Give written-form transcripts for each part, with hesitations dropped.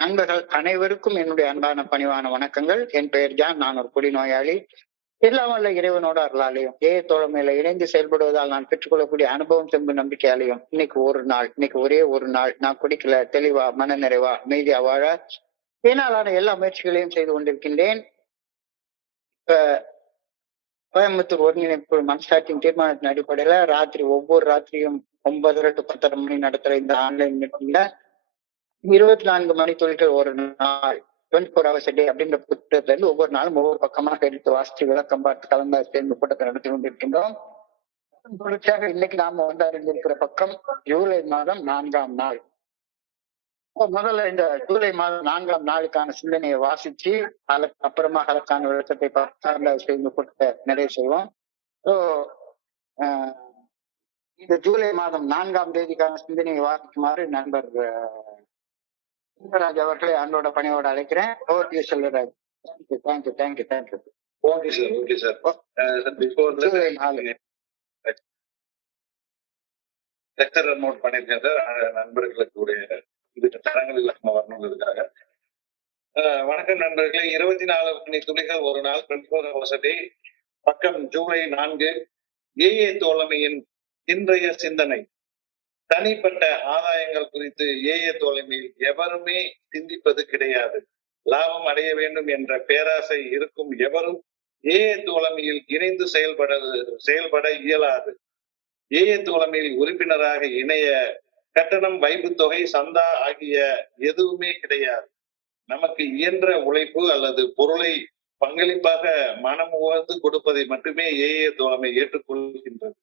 நண்பர்கள் அனைவருக்கும் என்னுடைய அன்பான பணிவான வணக்கங்கள். என் பெயர் ஜான். நான் ஒரு குடிநோயாளி. எல்லாம் வல்ல இறைவனோட அருளாலையும் தோழமையில இணைந்து செயல்படுவதால் நான் பெற்றுக்கொள்ளக்கூடிய அனுபவம் தெம்பு நம்பிக்கையாலையும் இன்னைக்கு ஒரே ஒரு நாள் நான் குடிக்கல, தெளிவா மன நிறைவா அமைதியா வாழ என்னாலான எல்லா முயற்சிகளையும் செய்து கொண்டிருக்கின்றேன். இப்ப கோயம்புத்தூர் ஒருங்கிணைப்பு மனசாட்சியின் தீர்மானத்தின் அடிப்படையில ஒவ்வொரு ராத்திரியும் 9:30 to 10:30 மணி நடத்துற இந்த ஆன்லைன் மீட்டிங்ல 24 மணி தொழில்கள் ஒரு நாள் 24 hours a day அப்படின்ற புத்தகத்துல இருந்து ஒவ்வொரு நாளும் ஒவ்வொரு பக்கமாக எடுத்து வாசித்து விளக்கம் பார்த்து கலந்தாய்வு இந்த கூட்டத்தை நடத்தி கொண்டிருக்கின்றோம். தொடர்ச்சியாக இன்னைக்கு நாம அறிந்திருக்கிற பக்கம் ஜூலை மாதம் 4ஆம் நாள். முதல்ல இந்த ஜூலை மாதம் 4ஆம் நாளுக்கான சிந்தனையை வாசிச்சு அப்புறமா அதற்கான விளக்கத்தை கலந்தாய்வு இந்த கூட்டத்தை நிறைவு செய்வோம். இந்த ஜூலை மாதம் 4ஆம் தேதிக்கான சிந்தனையை வாசிக்குமாறு நண்பர் செல்வராஜ் அவர்களை அன்போட பணியோட அழைக்கிறேன். Over to Selvaraj. Thank you. Okay sir. Sector note பண்ணிருக்கேன் சார். நண்பர்களுக்கு இதுக்கு தரங்கள் இல்லாம வரணுங்கிறதுக்காக. வணக்கம் நண்பர்களே. 24 மணி துளிகள் ஒரு நாள் 24 hours a day. பக்கம் ஜூலை 4. ஏஏ தோழமையின் இன்றைய சிந்தனை. தனிப்பட்ட ஆதாயங்கள் குறித்து ஏஏ தோழமையில் எவருமே சிந்திப்பது கிடையாது. லாபம் அடைய வேண்டும் என்ற பேராசை இருக்கும் எவரும் ஏஏ தோழமையில் இணைந்து செயல்பட இயலாது. ஏஏ தோழமையில் உறுப்பினராக இணைய கட்டணம், வைப்பு தொகை, சந்தா ஆகிய எதுவுமே கிடையாது. நமக்கு இயன்ற உழைப்பு அல்லது பொருளை பங்களிப்பாக மனம் உணர்ந்து கொடுப்பதை மட்டுமே ஏஏ தோழமை ஏற்றுக்கொள்கின்றது.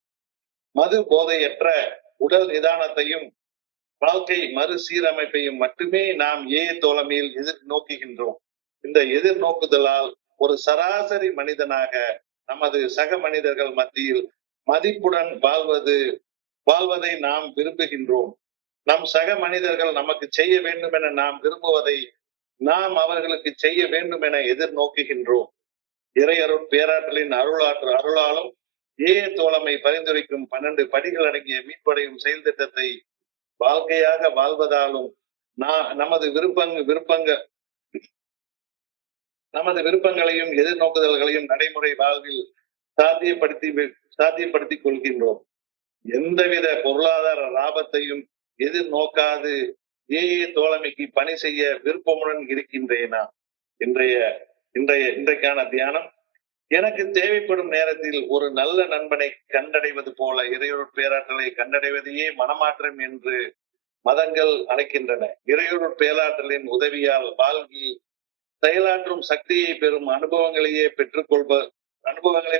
மது போதையற்ற உடல் நிதானத்தையும் வாழ்க்கை மறுசீரமைப்பையும் மட்டுமே நாம் ஏஏ தோழமையில் எதிர்நோக்குகின்றோம். இந்த எதிர்நோக்குதலால் ஒரு சராசரி மனிதனாக நமது சக மனிதர்கள் மத்தியில் மதிப்புடன் வாழ்வதை நாம் விரும்புகின்றோம். நம் சக மனிதர்கள் நமக்கு செய்ய வேண்டும் என நாம் விரும்புவதை நாம் அவர்களுக்கு செய்ய வேண்டும் என எதிர்நோக்குகின்றோம். இறையருள் பேராற்றலின் அருளாலும் ஏஏ தோழமை பரிந்துரைக்கும் 12 படிகள் அடங்கிய மீட்படையும் செயல் திட்டத்தை வாழ்க்கையாக வாழ்வதாலும் நமது விருப்பங்களையும் எதிர்நோக்குதல்களையும் நடைமுறை வாழ்வில் சாத்தியப்படுத்திக் கொள்கின்றோம். எந்தவித பொருளாதார லாபத்தையும் எதிர்நோக்காது ஏஏ தோழமைக்கு பணி செய்ய விருப்பமுடன் இருக்கின்றேனா? இன்றைக்கான தியானம். எனக்கு தேவைப்படும் நேரத்தில் ஒரு நல்ல நண்பனை கண்டடைவது போல இறையொருள் பேராற்றலை கண்டடைவதையே மனமாற்றம் என்று மதங்கள் அழைக்கின்றன. இறையொருள் பேராற்றலின் உதவியால் வாழ்வில் செயலாற்றும் சக்தியை பெறும் அனுபவங்களை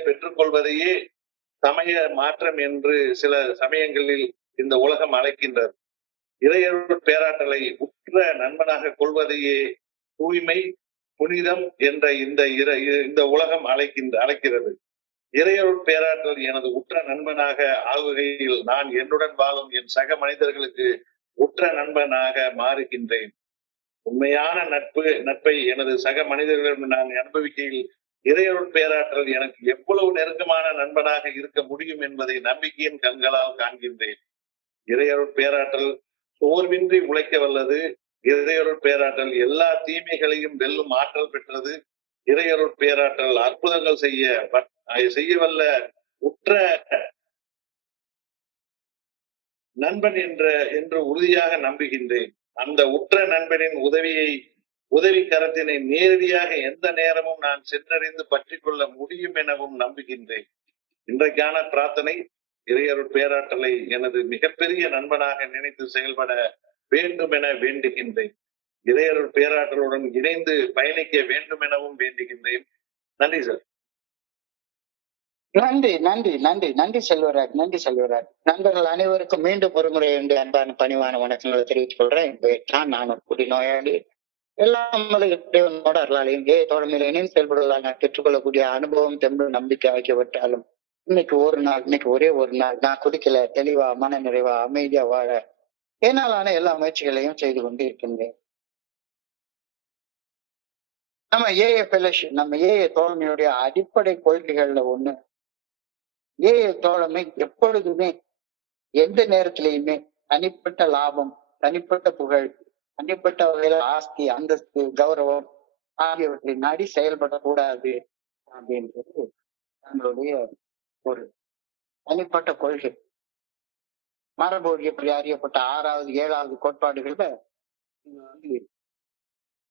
பெற்றுக்கொள்வதையே சமய மாற்றம் என்று சில சமயங்களில் இந்த உலகம் அழைக்கின்றது. இறையொருள் பேராற்றலை உற்ற நண்பனாக கொள்வதையே தூய்மை, புனிதம் என்ற இந்த உலகம் அழைக்கிறது. இறையொருள் பேராற்றல் எனது உற்ற நண்பனாக ஆகுகையில் நான் என்னுடன் வாழும் என் சக மனிதர்களுக்கு உற்ற நண்பனாக மாறுகின்றேன். உண்மையான நட்பை எனது சக மனிதர்களிடம் நான் அனுபவிக்கையில் இறையொருள் பேராற்றல் எனக்கு எவ்வளவு நெருக்கமான நண்பனாக இருக்க முடியும் என்பதை நம்பிக்கையின் கண்களால் காண்கின்றேன். இறையொருள் பேராற்றல் சோர்வின்றி உழைக்க வல்லது. இறையொருள் பேராற்றல் எல்லா தீமைகளையும் வெல்லும் ஆற்றல் பெற்றது. இறையொருள் பேராற்றல் அற்புதங்கள் செய்ய வல்ல உற்ற நண்பன் என்று உறுதியாக நம்புகின்றேன். அந்த உற்ற நண்பனின் உதவி கரத்தினை நேரடியாக எந்த நேரமும் நான் சென்றடைந்து பற்றி கொள்ள முடியும் எனவும் நம்புகின்றேன். இன்றைக்கான பிரார்த்தனை. இறையொருள் பேராற்றலை எனது மிகப்பெரிய நண்பனாக நினைத்து செயல்பட வேண்டும் என வேண்டுகின்றேன். இறையருள் பேராற்றலுடன் இணைந்து பயணிக்க வேண்டும் எனவும் வேண்டுகின்றேன். நன்றி சார். நன்றி செல்வராஜ். நண்பர்கள் அனைவருக்கும் மீண்டும் ஒரு முறை என்னுடைய அன்பான பணிவான வணக்கங்களை தெரிவித்துக் கொள்றேன். நான் ஒரு குடிநோயாளி. எல்லாம் இறைவனோட அருளாலையும் தோழமையில இணைந்து செயல்படுவதால் நான் பெற்றுக்கொள்ளக்கூடிய அனுபவம், தெம்பு, நம்பிக்கை ஆகியவற்றாலும் இன்னைக்கு ஒரே ஒரு நாள் நான் குடிக்கல, தெளிவா மன நிறைவா அமைதியா வாழ என்னாலான எல்லா முயற்சிகளையும் செய்து கொண்டு இருக்கின்றேன். நம்ம ஏஏ தோழமையுடைய அடிப்படை கொள்கைகள்ல ஒண்ணு, ஏஏ தோழமை எப்பொழுதுமே எந்த நேரத்திலையுமே தனிப்பட்ட லாபம், தனிப்பட்ட புகழ், தனிப்பட்ட வகையில ஆஸ்தி, அந்தஸ்து, கௌரவம் ஆகியவற்றை நாடி செயல்படக்கூடாது அப்படின்றது நம்மளுடைய ஒரு தனிப்பட்ட கொள்கை. மரபு வழிப்படி அறியப்பட்ட 6வது 7வது கோட்பாடுகள்ல இது வந்து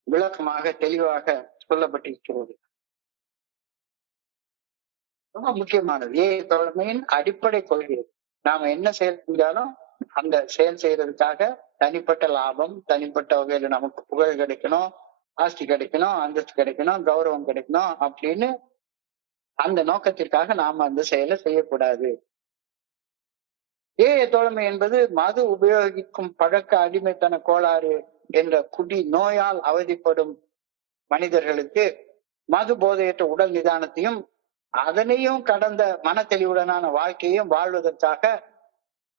விளக்கமாக தெளிவாக சொல்லப்பட்டிருக்கிறது. ரொம்ப முக்கியமானது. தோழமையின் அடிப்படை கொள்கை. நாம என்ன செயல் செஞ்சாலும் அந்த செயல் செய்யறதுக்காக தனிப்பட்ட லாபம், தனிப்பட்ட வகையில நமக்கு புகழ் கிடைக்கணும், ஆஸ்தி கிடைக்கணும், அந்தஸ்து கிடைக்கணும், கௌரவம் கிடைக்கணும் அப்படின்னு அந்த நோக்கத்திற்காக நாம அந்த செயலை செய்யக்கூடாது. தோழமை என்பது மது உபயோகிக்கும் பழக்க அடிமைத்தன கோளாறு என்ற குடி நோயால் அவதிப்படும் மனிதர்களுக்கு மது போதையற்ற உடல் நிதானத்தையும் அதனையும் கடந்த மன தெளிவுடனான வாழ்க்கையும் வாழ்வதற்காக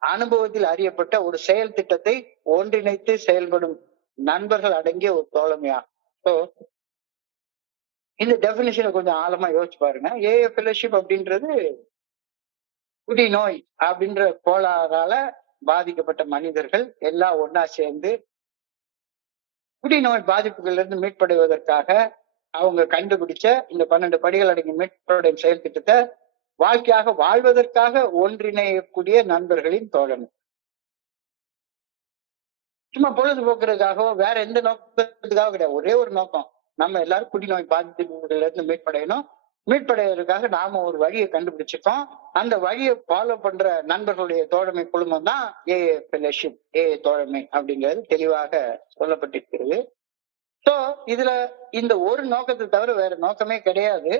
அனுபவத்தில் அறியப்பட்ட ஒரு செயல் திட்டத்தை ஒன்றிணைத்து செயல்படும் நண்பர்கள் அடங்கிய ஒரு தோழமையாகும். ஸோ இந்த டெபினிஷனை கொஞ்சம் ஆழமா யோசிச்சு பாருங்க. ஃபெலோஷிப் அப்படின்றது குடி நோய் அப்படின்ற கோளாறால பாதிக்கப்பட்ட மனிதர்கள் எல்லாம் ஒன்னா சேர்ந்து குடிநோய் பாதிப்புகள்ல இருந்து மீட்படைவதற்காக அவங்க கண்டுபிடிச்ச இந்த 12 படிகள் அடங்கிய மீட்புடைய செயல் திட்டத்தை வாழ்க்கையாக வாழ்வதற்காக ஒன்றிணையக்கூடிய நண்பர்களின் தோழமை. சும்மா பொழுதுபோக்குறதுக்காகவோ வேற எந்த நோக்கத்துக்காக கிடையாது. ஒரே ஒரு நோக்கம், நம்ம எல்லாரும் குடிநோய் பாதிப்புகள்ல இருந்து மீட்படைவதற்காக நாம ஒரு வழியை கண்டுபிடிச்சிருக்கோம். அந்த வழியை ஃபாலோ பண்ற நண்பர்களுடைய தோழமை குழுமம் தான் ஃபெலோஷிப், தோழமை அப்படிங்கிறது தெளிவாக சொல்லப்பட்டிருக்கிறது. சோ இதுல இந்த ஒரு நோக்கத்தை தவிர வேற நோக்கமே கிடையாது.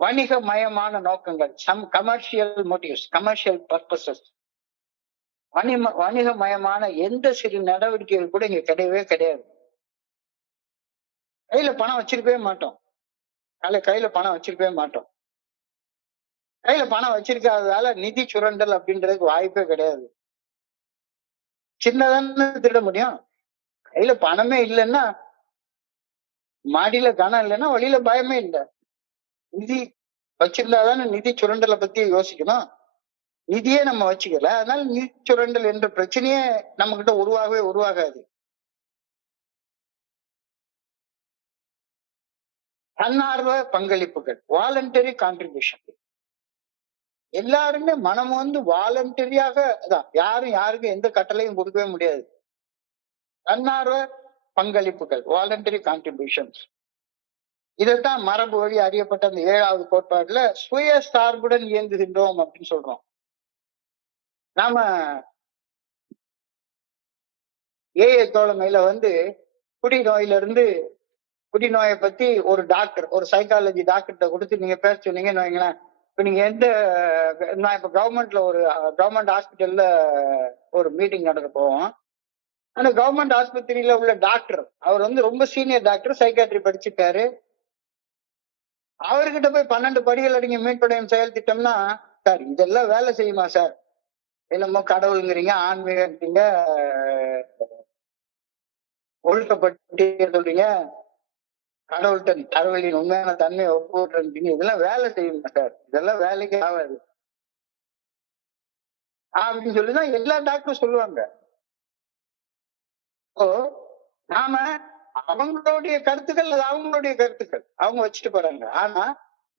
வணிகமயமான நோக்கங்கள், some commercial motives, commercial purposes, வணிகமயமான எந்த சிறு நடவடிக்கைகள் கூட இங்க கிடையவே கிடையாது. கையில பணம் வச்சிருக்கவே மாட்டோம். கையில பணம் வச்சிருக்கவே மாட்டோம். கையில பணம் வச்சிருக்காததால நிதி சுரண்டல் அப்படின்றதுக்கு வாய்ப்பே கிடையாது. சின்னதான திருட முடியும். கையில பணமே இல்லைன்னா, மாடியில கனம் இல்லைன்னா வழியில பயமே இல்லை. நிதி வச்சிருந்தாதானே நிதி சுரண்டலை பத்தி யோசிக்கணும். நிதியே நம்ம வச்சுக்கல, அதனால நிதி சுரண்டல் என்ற பிரச்சனையே நம்ம கிட்ட உருவாகாது. தன்னார்வ பங்களிப்புகள், வாலண்டரி கான்ட்ரிபியூஷன். எல்லாருமே மனம் வந்து வாலண்டரியாக அதான், யாரும் யாருக்கும் எந்த கட்டளையும் கொடுக்கவே முடியாது. தன்னார்வ பங்களிப்புகள், வாலண்டரி கான்ட்ரிபியூஷன். இதைத்தான் மரபு வழி அறியப்பட்ட அந்த 7வது கோட்பாடுல சுய சார்புடன் இயங்குகின்றோம் அப்படின்னு சொல்றோம். நாம தோழமையில வந்து குடிநோயை பத்தி ஒரு டாக்டர், ஒரு சைக்காலஜி டாக்டர்கிட்ட கொடுத்து நீங்க பேச சொன்னீங்கன்னு வைங்களேன். இப்ப நீங்க நான் இப்ப கவர்மெண்ட் ஹாஸ்பிட்டல்ல ஒரு மீட்டிங் நடக்க போவோம். அந்த கவர்மெண்ட் ஆஸ்பத்திரியில உள்ள டாக்டர், அவர் வந்து ரொம்ப சீனியர் டாக்டர், சைக்காட்ரி படிச்சுட்டாரு. அவர்கிட்ட போய் 12 படிகள் அடங்கிய மீட்படையும் செயல் திட்டம்னா, சார் இதெல்லாம் வேலை செய்யுமா சார்? என்னமோ கடவுளுங்கிறீங்க, ஆன்மீகன்றீங்க, ஒழுக்கப்பட்டு சொல்றீங்க, கடவுளின் உண்மையான தன்மையை ஒப்புறீங்க, இதெல்லாம் வேலை செய்யுமா சார்? இதெல்லாம் வேலைக்கு ஆகாது அப்படின்னு சொல்லிதான் எல்லா டாக்டரும் சொல்லுவாங்க. நாம அவங்களுடைய கருத்துக்கள், அது அவங்களுடைய கருத்துக்கள், அவங்க வச்சுட்டு போறாங்க. ஆனா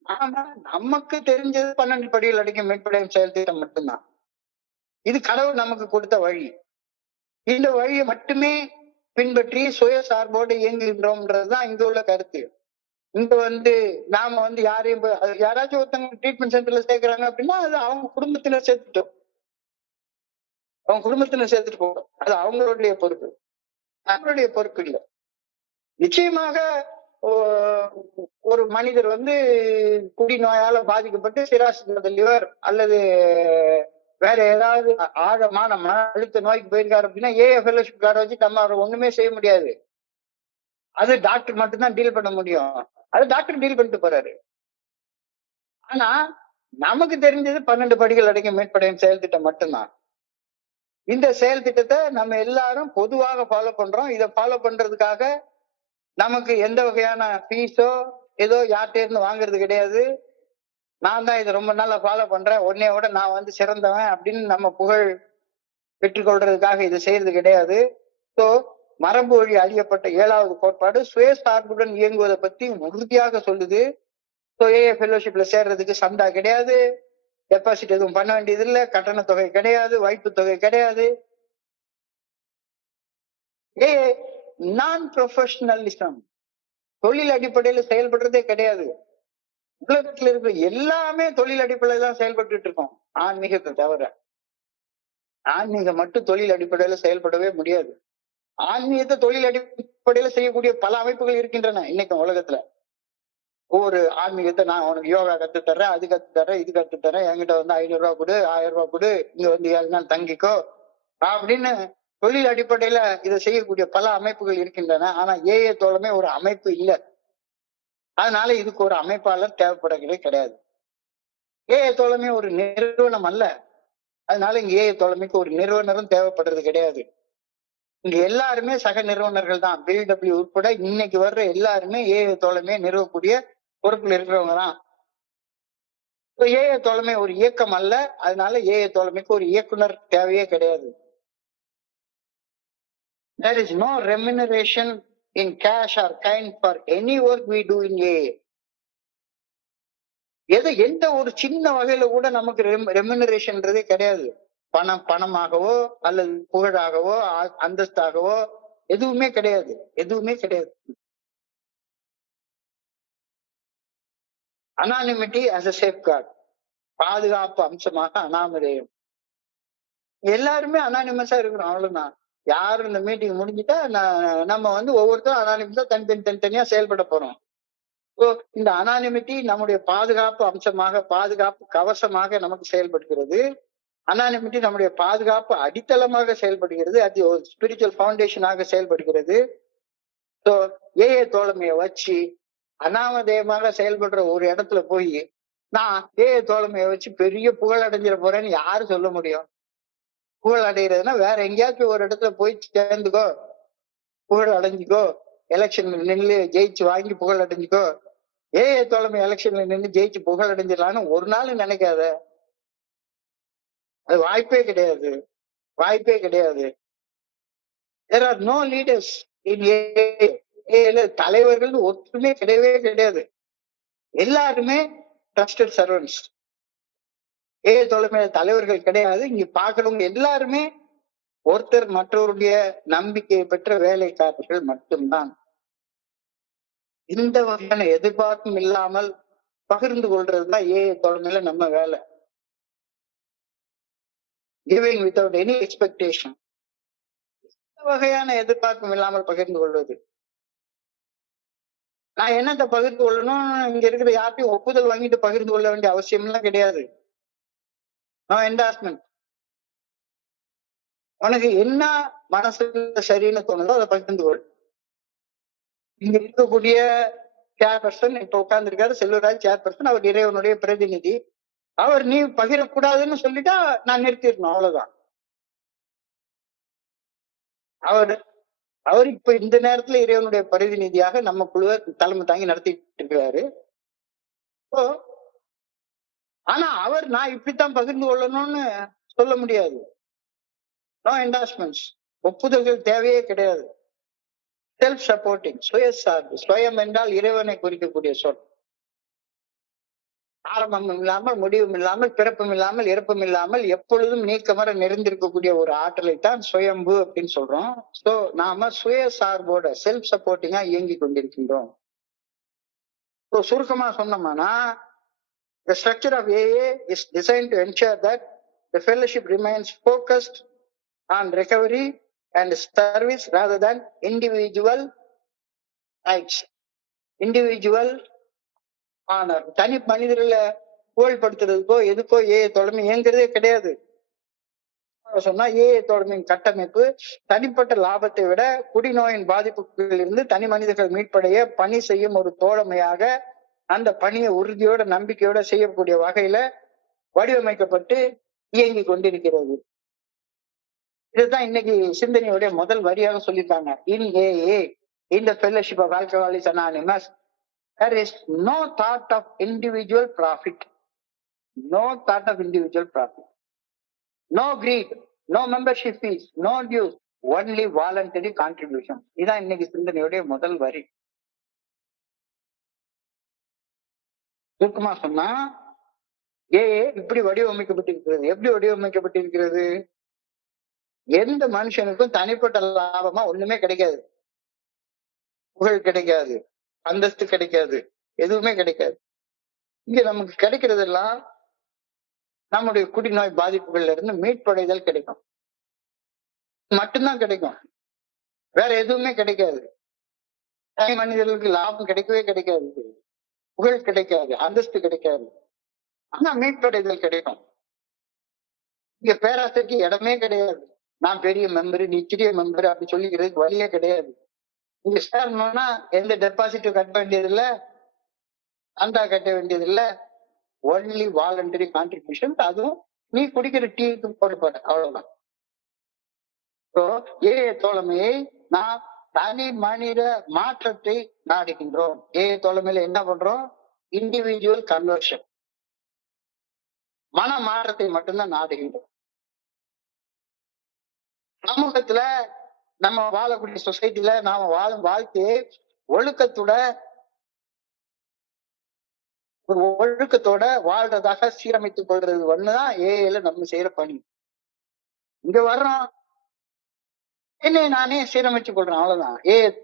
நாம நமக்கு தெரிஞ்சது 12 படிகள் அடங்கிய மீட்படையும் செயல் திட்டம் மட்டும்தான். இது கடவுள் நமக்கு கொடுத்த வழி. இந்த வழியை மட்டுமே பின்பற்றி சுய சார்போடு இயங்குகின்றோம்ன்றதுதான் இங்க உள்ள கருத்து. இங்க வந்து நாம வந்து யாராச்சும் ஒருத்தவங்க ட்ரீட்மெண்ட் சென்டர்ல சேர்க்கிறாங்க அப்படின்னா அது அவங்க குடும்பத்தினர் சேர்த்துட்டோம், சேர்த்துட்டு போகும். அது அவங்களுடைய பொறுப்பு, நம்மளுடைய பொறுப்பு இல்லை. நிச்சயமாக ஒரு மனிதர் வந்து குடிநோயால பாதிக்கப்பட்டு சிராசிஸ் லிவர் அல்லது வேற ஏதாவது ஆழமான மன அழுத்த நோய்க்கு போயிருக்காரு அப்படின்னா ஃபெலோஷிப் கார்டை வச்சு நம்ம அவரை ஒண்ணுமே செய்ய முடியாது. அது டாக்டர் மட்டும்தான் டீல் பண்ண முடியும். அது டாக்டர் டீல் பண்ணிட்டு போறாரு. ஆனா நமக்கு தெரிஞ்சது 12 படிகள் அடங்கிய மீட்படையும் செயல் திட்டம் மட்டும்தான். இந்த செயல் திட்டத்தை நம்ம எல்லாரும் பொதுவாக ஃபாலோ பண்றோம். இதை ஃபாலோ பண்றதுக்காக நமக்கு எந்த வகையான ஃபீஸோ ஏதோ யார்கிட்ட இருந்து வாங்குறது கிடையாது. நான் தான் இதை ரொம்ப நாளா ஃபாலோ பண்றேன், உன்னையோட நான் வந்து சிறந்தவன் அப்படின்னு நம்ம புகழ் பெற்றுக்கொள்றதுக்காக இதை செய்யறது கிடையாது. ஸோ மரபு வழி அறியப்பட்ட 7வது கோட்பாடு சுயசார்புடன் இயங்குவதை பத்தி உறுதியாக சொல்லுது. ஏஏ ஃபெல்லோஷிப்ல சேர்றதுக்கு சந்தா கிடையாது, டெபாசிட் எதுவும் பண்ண வேண்டியது இல்லை, கட்டண தொகை கிடையாது, வைப்பு தொகை கிடையாது. நான் ப்ரொஃபஷனலிசம், தொழில் அடிப்படையில செயல்படுறதே கிடையாது. உலகத்துல இருக்கிற எல்லாமே தொழில் அடிப்படையில தான் செயல்பட்டு இருக்கோம், ஆன்மீகத்தை தவிர. ஆன்மீகம் மட்டும் தொழில் அடிப்படையில செயல்படவே முடியாது. ஆன்மீகத்தை தொழில் அடிப்படையில செய்யக்கூடிய பல அமைப்புகள் இருக்கின்றன இன்னைக்கு உலகத்துல. ஒவ்வொரு ஆன்மீகத்தை நான் உனக்கு யோகா கத்து தர்றேன், அது கத்து தர்றேன், இது கத்து தர்றேன், என்கிட்ட வந்து 500 ரூபாய் கொடு, 1000 ரூபாய் கொடு, இங்க வந்து 7 நாள் தங்கிக்கோ அப்படின்னு தொழில் அடிப்படையில இதை செய்யக்கூடிய பல அமைப்புகள் இருக்கின்றன. ஆனா ஏஏ தோழமை ஒரு அமைப்பு இல்லை. அதனால இதுக்கு ஒரு அமைப்பாளர் தேவைப்படுகிறது கிடையாது. ஏஏ தோழமை ஒரு நிறுவனம் அல்ல. அதனால இங்க ஏஏ தோழமைக்கு ஒரு நிறுவனரும் தேவைப்படுறது கிடையாது. இங்க எல்லாருமே சக நிறுவனர்கள் தான். பில்டபிள்யூ உட்பட இன்னைக்கு வர்ற எல்லாருமே ஏஏ தோழமையை நிறுவக்கூடிய பொறுப்புல இருக்கிறவங்க தான். ஏஏ தோழமை ஒரு இயக்கம் அல்ல. அதனால ஏஏ தோழமைக்கு ஒரு இயக்குனர் தேவையே கிடையாது. There is no remuneration in cash or kind for any work we do in AA. எந்த ஒரு சின்ன வகையில கூட நமக்கு ரெமுனரேஷன்ன்றதே கிடையாது. பணமாகவோ அல்லது புகழாகவோ அந்தஸ்தாகவோ எதுவுமே கிடையாது, எதுவுமே கிடையாது. அனானிமிட்டி as a safeguard, பாதுகாப்பு அம்சமாக அனாமதேயம். எல்லாருமே அனானிமஸா இருக்கணும், அவ்வளவுதான். யாரும் இந்த மீட்டிங் முடிஞ்சுட்டா நம்ம வந்து ஒவ்வொருத்தரும் அனானிமஸா தனித்தனியா செயல்பட போறோம். இந்த அனானிமிட்டி நம்முடைய பாதுகாப்பு அம்சமாக, பாதுகாப்பு கவசமாக நமக்கு செயல்படுகிறது. அனானிமிட்டி நம்முடைய பாதுகாப்பு அடித்தளமாக செயல்படுகிறது. அது ஒரு ஸ்பிரிச்சுவல் ஃபவுண்டேஷனாக செயல்படுகிறது. ஏஏ தோழமையை வச்சு அனாமதேயமாக செயல்படுற ஒரு இடத்துல போய் நான் ஏஏ தோழமையை வச்சு பெரிய புகழ் அடைஞ்சிட போறேன்னு யாரு சொல்ல முடியும்? புகழ் அடைகிறதுனா வேற எங்கேயாச்சும் ஒரு இடத்துல போய் சேர்ந்துக்கோ, புகழ் அடைஞ்சிக்கோ, எலெக்ஷன்ல நின்று ஜெயிச்சு வாங்கி புகழ் அடைஞ்சிக்கோ. ஏஏ தோழமை எலெக்ஷன்ல நின்று ஜெயிச்சு புகழ் அடைஞ்சிடலான்னு ஒரு நாள் நினைக்காத. அது வாய்ப்பே கிடையாது, வாய்ப்பே கிடையாது. There are no leaders in AA. தலைவர்கள் ஒற்றுமே கிடையவே கிடையாது. எல்லாருமே ட்ரஸ்டட் சர்வன்ஸ். ஏஏ தோழமையில தலைவர்கள் கிடையாது. இங்க பாக்குறவங்க எல்லாருமே ஒருத்தர் மற்றவருடைய நம்பிக்கையை பெற்ற வேலைக்காரர்கள் மட்டும்தான். இந்த வகையான எதிர்பார்ப்பும் இல்லாமல் பகிர்ந்து கொள்றதுதான் ஏஏ தோழமையில நம்ம வேலை. Giving without any expectation. இந்த வகையான எதிர்பார்ப்பும் இல்லாமல் பகிர்ந்து கொள்வது. நான் என்னத்தை பகிர்ந்து கொள்ளணும், இங்க இருக்கிற யார்ட்டையும் ஒப்புதல் வாங்கிட்டு பகிர்ந்து கொள்ள வேண்டிய அவசியம் எல்லாம் கிடையாது. என்டாஸ்மெண்ட். உனக்கு என்ன மனசுல சரின்னு தோணுதோ அதை பகிர்ந்து கொள். இங்க இருக்கக்கூடிய சேர்பர்சன் இப்ப உட்கார்ந்து இருக்காரு, செல்வராஜ் சேர்பர்சன், அவர் இறைவனுடைய பிரதிநிதி. அவர் நீ பகிரக்கூடாதுன்னு சொல்லிட்டா நான் நிறுத்திடணும், அவ்வளவுதான். அவர் இப்ப இந்த நேரத்துல இறைவனுடைய பிரதிநிதியாக நம்ம குழுவை தலைமை தாங்கி நடத்திட்டு இருக்கிறாரு. ஆனா அவர் நான் இப்படித்தான் பகிர்ந்து கொள்ளணும்னு சொல்ல முடியாது. நோ என்டாஸ்மெண்ட்ஸ், ஒப்புதல்கள் தேவையே கிடையாது. செல்ஃப் சப்போர்ட்டிங், சுயசார்பு. சுயம் என்றால் இறைவனை குறிக்கக்கூடிய சொல். ஆரம்பமும் இல்லாமல், முடிவும் இல்லாமல், பிறப்பும் இல்லாமல், இறப்பும் இல்லாமல், எப்பொழுதும் நீக்கமர நிறைந்திருக்கக்கூடிய ஒரு ஆற்றலை தான் சுயம்பு அப்படின்னு சொல்றோம். சோ நாம சுயசார்போட செல்ஃப் சப்போர்ட்டிங்கா இயங்கி கொண்டிருக்கின்றோம். சுருக்கமா சொன்னோம்னா, the structure of AA is designed to ensure that the fellowship remains focused on recovery and service rather than individual rights. Individual honor. தனி மனிதர்களை புகழ்படுத்துறதுக்கோ எதுக்கோ ஏஏ தோழமை இயங்குறதே கிடையாது. சொன்னா ஏஏ தோழமையின் கட்டமைப்பு தனிப்பட்ட லாபத்தை விட குடிநோயின் பாதிப்புகளில் இருந்து தனி மனிதர்கள் மீட்படைய பணி செய்யும் ஒரு தோழமையாக, அந்த பணியை உறுதியோட நம்பிக்கையோட செய்யக்கூடிய வகையில வடிவமைக்கப்பட்டு இயங்கி கொண்டிருக்கிறது. இதுதான் இன்னைக்கு சிந்தனையுடைய முதல் வரியாக சொல்லியிருக்காங்க. இன் AA, in the fellowship of Alcoholics Anonymous, there is no thought of individual profit. No thought of individual profit. No greed, no membership fees, no dues, only voluntary contribution. இதான் இன்னைக்கு சிந்தனையுடைய முதல் வரி. சுருக்கமா சொன்னா இப்படி வடிவமைக்கப்பட்டிருக்கிறது. எப்படி வடிவமைக்கப்பட்டிருக்கிறது? எந்த மனுஷனுக்கும் தனிப்பட்ட லாபமா ஒண்ணுமே கிடைக்காது. புகழ் கிடைக்காது, அந்தஸ்து கிடைக்காது, எதுவுமே கிடைக்காது. இங்க நமக்கு கிடைக்கிறதெல்லாம் நம்முடைய குடிநோய் பாதிப்புகள்ல இருந்து மீட்படைதல் கிடைக்கும், மட்டும்தான் கிடைக்கும். வேற எதுவுமே கிடைக்காது. தனி மனிதர்களுக்கு லாபம் கிடைக்கவே கிடைக்காது, புகழ் கிடைக்காது, அந்தஸ்து கிடைக்காது. ஆனா மீட்படைதல் கிடைக்கும். இங்க பேராசைக்கு இடமே கிடையாது. நான் பெரிய மெம்பரு, நீ சிறிய மெம்பர் அப்படி சொல்லிக்கிறதுக்கு வழியே கிடையாது. இங்க சேரணும்னா எந்த டெபாசிட்டும் கட்ட வேண்டியது இல்ல, சந்தா கட்ட வேண்டியது இல்ல. Only voluntary contribution. அதுவும் நீ குடிக்கிற டீக்கு போட அவ்வளவுதான். தோழமையை நாம் தனி மனித மாற்றத்தை நாடுகின்றோம். தோழமையில என்ன பண்றோம்? இண்டிவிஜுவல் கன்வர்ஷன், மன மாற்றத்தை மட்டும்தான் நாடுகின்றோம். சமூகத்துல நம்ம வாழக்கூடிய சொசைட்டில நாம வாழும் வாழ்க்கையை ஒழுக்கத்தோட வாழ்றதாக சீரமைத்துக் கொள்றது ஒண்ணுதான் ஏஐல நம்ம செய்யற பணி. இங்க வர்றோம், என்னை நானே சீரமைச்சு கொள்றேன், அவ்வளவுதான்.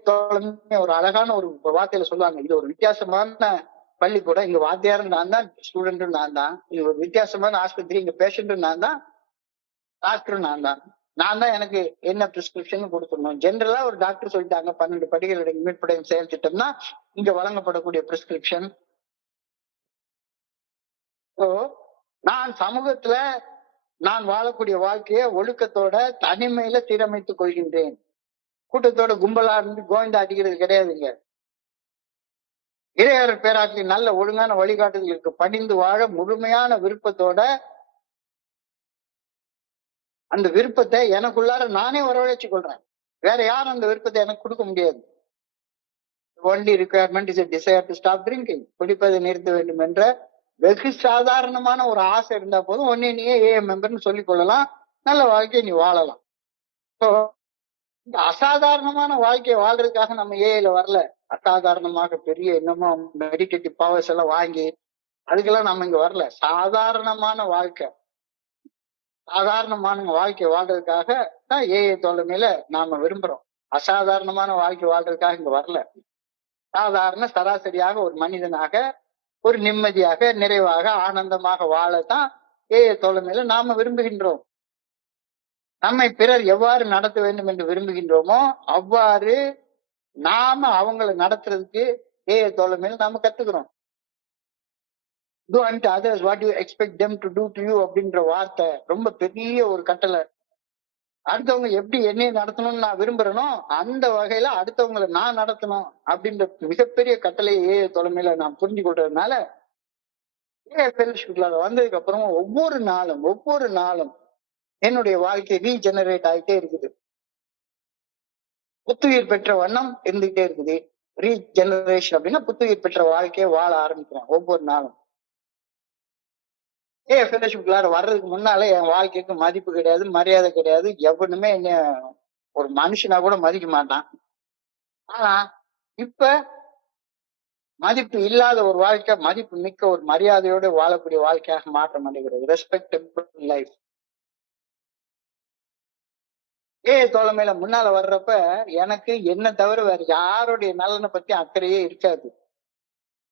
தோழமை ஒரு அழகான ஒரு வார்த்தையில சொல்லுவாங்க, இது ஒரு வித்தியாசமான பள்ளிக்கூடம், இங்க வாத்தியாரும் நான் தான், ஸ்டூடெண்ட்டும் நான் தான். இது ஒரு வித்தியாசமான ஆஸ்பத்திரி, இங்க பேஷண்ட்டும் நான் தான், டாக்டரும் நான் தான். நான் தான் எனக்கு என்ன பிரிஸ்கிரிப்ஷன் கொடுக்கணும். ஜென்ரலா ஒரு டாக்டர் சொல்லிட்டாங்க 12 படிகளுடைய மீட்படையும் செயல் திட்டம்னா இங்க வழங்கப்படக்கூடிய பிரிஸ்கிரிப்ஷன். நான் சமூகத்துல நான் வாழக்கூடிய வாழ்க்கைய ஒழுக்கத்தோட தனிமையில சீரமைத்துக் கொள்கின்றேன். கூட்டத்தோட கும்பலா இருந்து கோவிந்தா அடிக்கிறது கிடையாதுங்க. இறையர் பேராட்சி நல்ல ஒழுங்கான வழிகாட்டுதலுக்கு பணிந்து வாழ முழுமையான விருப்பத்தோட, அந்த விருப்பத்தை எனக்குள்ளார நானே வரவழைச்சு கொள்றேன். வேற யாரும் அந்த விருப்பத்தை எனக்கு கொடுக்க முடியாது. Only requirement is a desire to stop drinking. குடிப்பதை நிறுத்த வேண்டும் என்ற வெகு சாதாரணமான ஒரு ஆசை இருந்தா போதும், ஒன்னே நீயே மெம்பர்னு சொல்லிக் கொள்ளலாம், நல்ல வாழ்க்கையை நீ வாழலாம். இந்த அசாதாரணமான வாழ்க்கையை வாழ்றதுக்காக நம்ம ஏஐல வரல. அசாதாரணமாக பெரிய என்னமோ மெடிடேட்டிவ் பவர்ஸ் எல்லாம் வாங்கி அதுக்கெல்லாம் நம்ம இங்க வரல. சாதாரணமான வாழ்க்கை வாழ்றதுக்காக தான் ஏஐ தோழமையில நாம விரும்புறோம். அசாதாரணமான வாழ்க்கை வாழ்றதுக்காக இங்க வரல. சாதாரண சராசரியாக ஒரு மனிதனாக ஒரு நிம்மதியாக நிறைவாக ஆனந்தமாக வாழத்தான் ஏஐ தோழமையில நாம விரும்புகின்றோம். நம்மை பிறர் எவ்வாறு நடத்த வேண்டும் என்று விரும்புகின்றோமோ அவ்வாறு நாம அவங்களை நடத்துறதுக்கு ஏஐ தோழமையில நாம கத்துக்கிறோம். Do unto others what you expect them to do to you அப்படின்ற வார்த்தை ரொம்ப பெரிய ஒரு கட்டளை. அடுத்தவங்க எப்படி என்னைய நடத்தணும்னு நான் விரும்புறேனோ அந்த வகையில அடுத்தவங்களை நான் நடத்தணும் அப்படின்ற மிகப்பெரிய கட்டளையை ஏஐ தலைமையில நான் புரிஞ்சு கொள்றதுனால ஏஐ ஃபெலோஷிப்ல வந்ததுக்கு அப்புறம் ஒவ்வொரு நாளும் என்னுடைய வாழ்க்கை ரீஜெனரேட் ஆகிட்டே இருக்குது. புத்துயிர் பெற்ற வண்ணம் இருந்துகிட்டே இருக்குது. ரீஜெனரேஷன் அப்படின்னா புத்துயிர் பெற்ற வாழ்க்கையை வாழ ஆரம்பிக்கிறேன் ஒவ்வொரு நாளும். ஃபெலோஷிப்குள்ளார வர்றதுக்கு முன்னாலே என் வாழ்க்கைக்கு மதிப்பு கிடையாது, மரியாதை கிடையாது. எவனுமே என்ன ஒரு மனுஷனா கூட மதிக்க மாட்டான். ஆனா இப்ப மதிப்பு இல்லாத ஒரு வாழ்க்கை மதிப்பு மிக்க ஒரு மரியாதையோடு வாழக்கூடிய வாழ்க்கையாக மாற்றம் அடைகிறது. Respectable life. தோழமையில முன்னால வர்றப்ப எனக்கு என்ன தவிர வேற யாருடைய நலனை பத்தி அக்கறையே இருக்காது.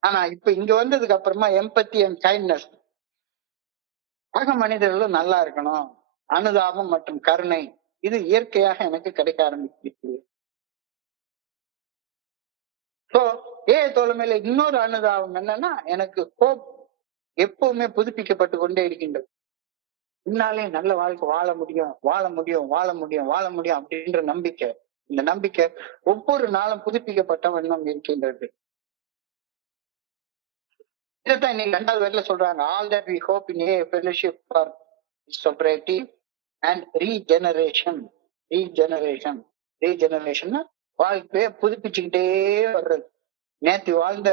ஆனா இப்ப இங்க வந்ததுக்கு அப்புறமா எம்பத்தி அண்ட் கைண்ட்னஸ், சக மனிதர்களும் நல்லா இருக்கணும், அனுதாபம் மற்றும் கருணை, இது இயற்கையாக எனக்கு கிடைக்க ஆரம்பிச்சு. தோழமையில இன்னொரு அனுதாபம் என்னன்னா, எனக்கு ஹோப் எப்பவுமே புதுப்பிக்கப்பட்டு கொண்டே இருக்கின்றது. முன்னாலே நல்ல வாழ்க்கை வாழ முடியும் அப்படின்ற நம்பிக்கை. இந்த நம்பிக்கை ஒவ்வொரு நாளும் புதுப்பிக்கப்பட்ட வண்ணம் இருக்கின்றது. இதைத்தான் இன்னைக்கு 2வது வரியில சொல்றாங்க. All that we hope in a fellowship for sobriety and regeneration. Regeneration வாழ்க்கையை புதுப்பிச்சுக்கிட்டே வர்றது. நேற்று வாழ்ந்த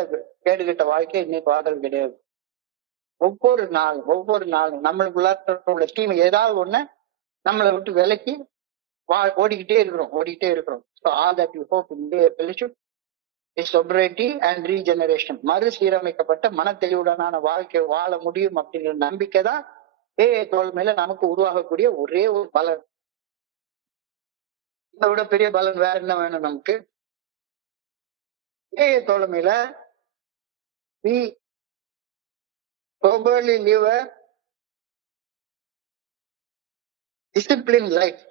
கேடுகட்ட வாழ்க்கையை இன்னைக்கு வாழ்றது கிடையாது. ஒவ்வொரு நாளும் நம்மளுக்குள்ள தீமை ஏதாவது ஒண்ணு நம்மளை விட்டு விலக்கி ஓடிக்கிட்டே இருக்கிறோம். So all that we hope in their fellowship is sobriety and regeneration. மறுசீரமைக்கப்பட்ட மனத்தெளிவுடனான வாழ்க்கை வாழ முடியும் அப்படிங்கிற நம்பிக்கை தான் ஏஐ தோழமையில நமக்கு உருவாகக்கூடிய ஒரே ஒரு பலன். இதை விட பெரிய பலன் வேற என்ன வேணும் நமக்கு? ஏஐ தோழமையில we soberly live a disciplined life.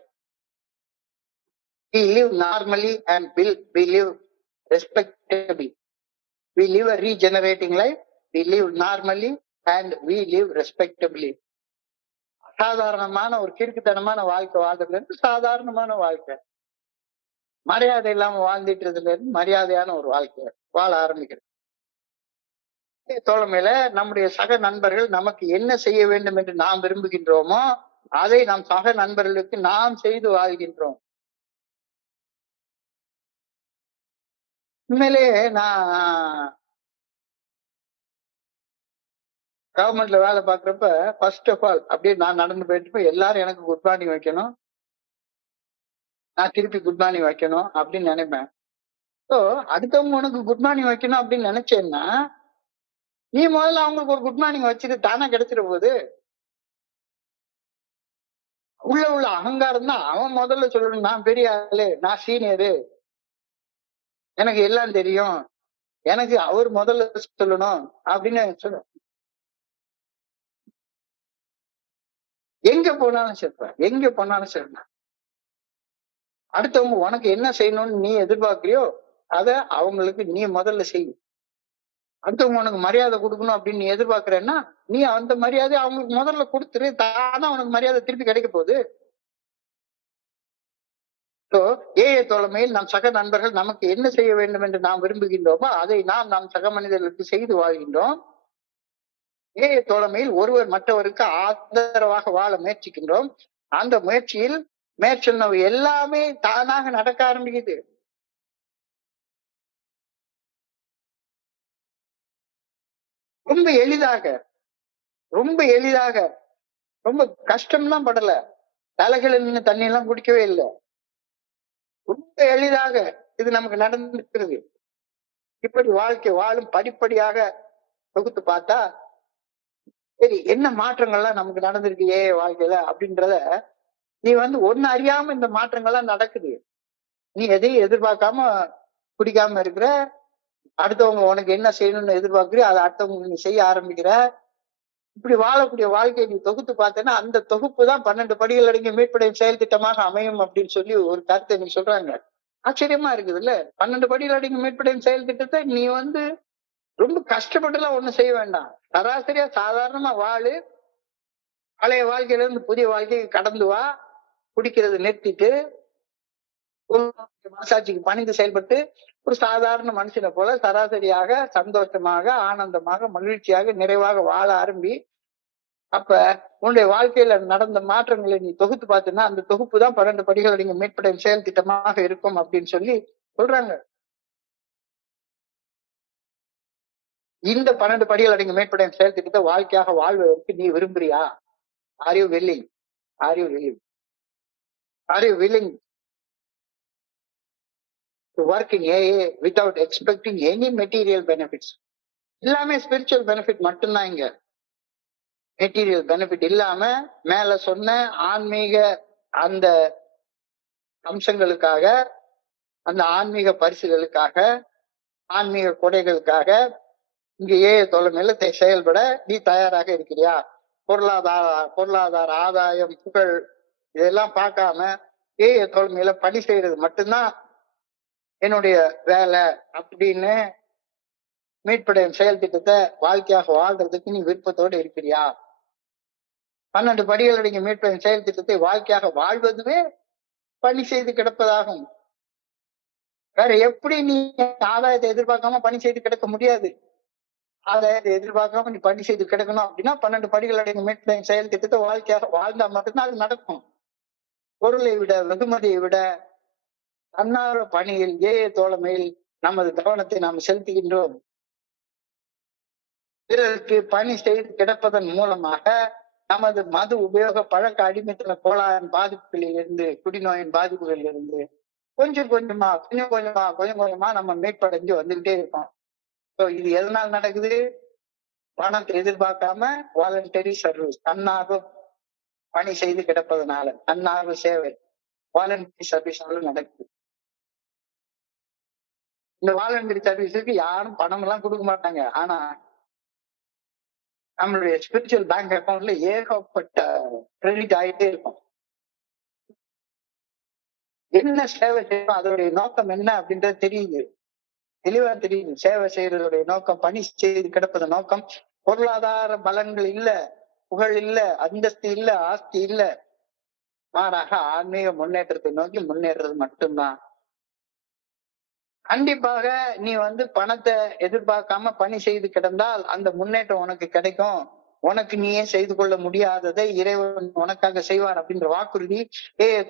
We live normally and we live respectably. We live a regenerating life. We live normally and we live respectably. சாதாரணமான ஒரு கிறுக்குத்தனமான வாழ்க்கை வாழ்றதுல இருந்து சாதாரணமான வாழ்க்கை, மரியாதை இல்லாம வாழ்ந்துட்டுறதுல இருந்து மரியாதையான ஒரு வாழ்க்கை வாழ ஆரம்பிக்கிறது. தோழமையில நம்முடைய சக நண்பர்கள் நமக்கு என்ன செய்ய வேண்டும் என்று நாம் விரும்புகின்றோமோ அதை நம் சக நண்பர்களுக்கு நாம் செய்து வாழ்கின்றோம். உண்மையிலேயே நான் கவர்மெண்ட்ல வேலை பார்க்குறப்ப ஃபர்ஸ்ட் ஆஃப் ஆல் அப்படியே நான் நடந்து போயிட்டு எல்லாரும் எனக்கு குட் மார்னிங் வைக்கணும், நான் திருப்பி குட் மார்னிங் வைக்கணும் அப்படின்னு நினைப்பேன். ஸோ அடுத்தவங்க உனக்கு குட் மார்னிங் வைக்கணும் அப்படின்னு நினைச்சேன்னா நீ முதல்ல அவங்களுக்கு ஒரு குட் மார்னிங் வச்சுட்டு தானே கிடைச்சிட போகுது. உள்ள அகங்காரம் தான் அவன் முதல்ல சொல்லணும், நான் பெரிய ஆளு, நான் சீனியரு, எனக்கு எல்லாம் தெரியும், எனக்கு அவர் முதல்ல சொல்லணும் அப்படின்னு சொல்லணும். எங்க போனாலும் சரிப்பா, அடுத்தவங்க உனக்கு என்ன செய்யணும்னு நீ எதிர்பார்க்கிறியோ அத அவங்களுக்கு நீ முதல்ல செய்யும். அடுத்தவங்க உனக்கு மரியாதை கொடுக்கணும் அப்படின்னு நீ எதிர்பார்க்கிறேன்னா நீ அந்த மரியாதை அவங்களுக்கு முதல்ல கொடுத்துரு, தானா உனக்கு மரியாதை திருப்பி கிடைக்க போகுது. ஏஐ தோழமையில் நம் சக நண்பர்கள் நமக்கு என்ன செய்ய வேண்டும் என்று நாம் விரும்புகின்றோமோ அதை நாம் சக மனிதர்களுக்கு செய்து வாழ்கின்றோம். ஏஐ தோழமையில் ஒருவர் மற்றவருக்கு ஆதரவாக வாழ முயற்சிக்கின்றோம். அந்த முயற்சியில் மேற்சொன்னவை எல்லாமே தானாக நடக்க ஆரம்பிக்குது. ரொம்ப எளிதாக ரொம்ப கஷ்டம்லாம் படல, தலைகளை நின்று தண்ணி எல்லாம் குடிக்கவே இல்லை, ரொம்ப எளிதாக இது நமக்கு நடந்திருக்கிறது. இப்படி வாழ்க்கை வாழும் படிப்படியாக தொகுத்து பார்த்தா சரி என்ன மாற்றங்கள்லாம் நமக்கு நடந்திருக்கு ஏ வாழ்க்கையில அப்படின்றத நீ ஒண்ணு அறியாம இந்த மாற்றங்கள்லாம் நடக்குது. நீ எதையும் எதிர்பார்க்காம குடிக்காம இருக்கிற, அடுத்தவங்க உனக்கு என்ன செய்யணும்னு எதிர்பார்க்கிறியோ அதை அடுத்தவங்க நீ செய்ய ஆரம்பிக்கிற. இப்படி வாழக்கூடிய வாழ்க்கையை நீ தொகுத்து பார்த்தேன்னா அந்த தொகுப்பு தான் 12 படிகள் அடங்கிய மீட்படையும் செயல் திட்டமாக அமையும் அப்படின்னு சொல்லி ஒரு கருத்தை நீ சொல்றாங்க. ஆச்சரியமா இருக்குது இல்ல? 12 படிகள் அடங்கிய மீட்படையும் செயல் திட்டத்தை நீ ரொம்ப கஷ்டப்பட்டுலாம் ஒண்ணும் செய்ய வேண்டாம். சராசரியா சாதாரணமா வாழு, பழைய வாழ்க்கையில இருந்து புதிய வாழ்க்கைக்கு கடந்து வா, குடிக்கிறது நிறுத்திட்டு மனசாட்சிக்கு பணிந்து செயல்பட்டு ஒரு சாதாரண மனுஷனை போல சராசரியாக சந்தோஷமாக ஆனந்தமாக மகிழ்ச்சியாக நிறைவாக வாழ ஆரம்பி. அப்ப உன்னுடைய வாழ்க்கையில நடந்த மாற்றங்களை நீ தொகுத்து பார்த்தீங்கன்னா அந்த தொகுப்பு தான் 12 படிகள் அடங்கிய மீட்படையும் செயல் திட்டமாக இருக்கும் அப்படின்னு சொல்லி சொல்றாங்க. இந்த 12 படிகள் அடங்கிய மீட்படையும் செயல் திட்டத்தை வாழ்க்கையாக வாழ்வதற்கு நீ விரும்புறியா? Are you willing? To work in AA without expecting any material benefits? எல்லாமே ஸ்பிரிச்சுவல் பெனிஃபிட் மட்டும்தான். இங்க மெட்டீரியல் பெனிஃபிட் இல்லாம மேல சொன்ன ஆன்மீக அந்த அம்சங்களுக்காக, அந்த ஆன்மீக பரிசுகளுக்காக, ஆன்மீக கொடைகளுக்காக இங்க ஏஐ தோழமையில செயல்பட நீ தயாராக இருக்கிறியா? பொருளாதார ஆதாயம், புகழ் இதெல்லாம் பார்க்காம ஏஐ தோழமையில பணி செய்யறது மட்டும்தான் என்னுடைய வேலை அப்படின்னு மீட்படையும் செயல் திட்டத்தை வாழ்க்கையாக வாழ்றதுக்கு நீ விருப்பத்தோடு இருக்கிறியா? 12 படிகள் அடங்கிய மீட்படையும் செயல் திட்டத்தை வாழ்க்கையாக வாழ்வதுவே பணி செய்து கிடப்பதாகும். வேற எப்படி நீ ஆதாயத்தை எதிர்பார்க்காம பணி செய்து கிடக்க முடியாது. ஆதாயத்தை எதிர்பார்க்காம நீ பணி செய்து கிடக்கணும் அப்படின்னா 12 படிகள் அடங்கிய மீட்படையும் செயல் திட்டத்தை வாழ்க்கையாக வாழ்ந்தா மட்டும்தான் அது நடக்கும். பொருளை விட, வெகுமதியை விட தன்னார்வ பணியில் ஏஐ தோழமையில் நமது கவனத்தை நாம் செலுத்துகின்றோம். பிறருக்கு பணி செய்து கிடப்பதன் மூலமாக நமது மது உபயோக பழக்க அடிமைத்தன கோளாறின் பாதிப்புகளில் இருந்து, குடிநோயின் பாதிப்புகளில் இருந்து கொஞ்சம் கொஞ்சமா கொஞ்சம் கொஞ்சமா நம்ம மீட்படைஞ்சு வந்துகிட்டே இருக்கோம். இது எதனால நடக்குது? பணத்தை எதிர்பார்க்காம வாலண்டரி சர்வீஸ், தன்னார்வ பணி செய்து கிடப்பதனால, தன்னார்வ சேவை வாலண்டரி சர்வீஸ்னால நடக்குது. இந்த வாலண்டரி சர்வீஸுக்கு யாரும் பணம் எல்லாம் கொடுக்க மாட்டாங்க. ஆனா நம்மளுடைய ஸ்பிரிச்சுவல் பேங்க் அக்கௌண்ட்ல ஏகப்பட்ட கிரெடிட் ஆயிட்டே இருக்கும். என்ன சேவை செய்யணும், அதோடைய நோக்கம் என்ன அப்படின்றது தெரியுது, தெளிவா தெரியுது. சேவை செய்யறதுடைய நோக்கம், பணி செய்து கிடப்பது நோக்கம் பொருளாதார பலன்கள் இல்ல, புகழ் இல்ல, அந்தஸ்து இல்ல, ஆஸ்தி இல்ல, மாறாக ஆன்மீக முன்னேற்றத்தை நோக்கி முன்னேறது மட்டும்தான். கண்டிப்பாக நீ பணத்தை எதிர்பார்க்காம பணி செய்து கிடந்தால் அந்த முன்னேற்றம் உனக்கு கிடைக்கும். உனக்கு நீயே செய்து கொள்ள முடியாததை இறைவன் உனக்காக செய்வார் அப்படின்ற வாக்குறுதி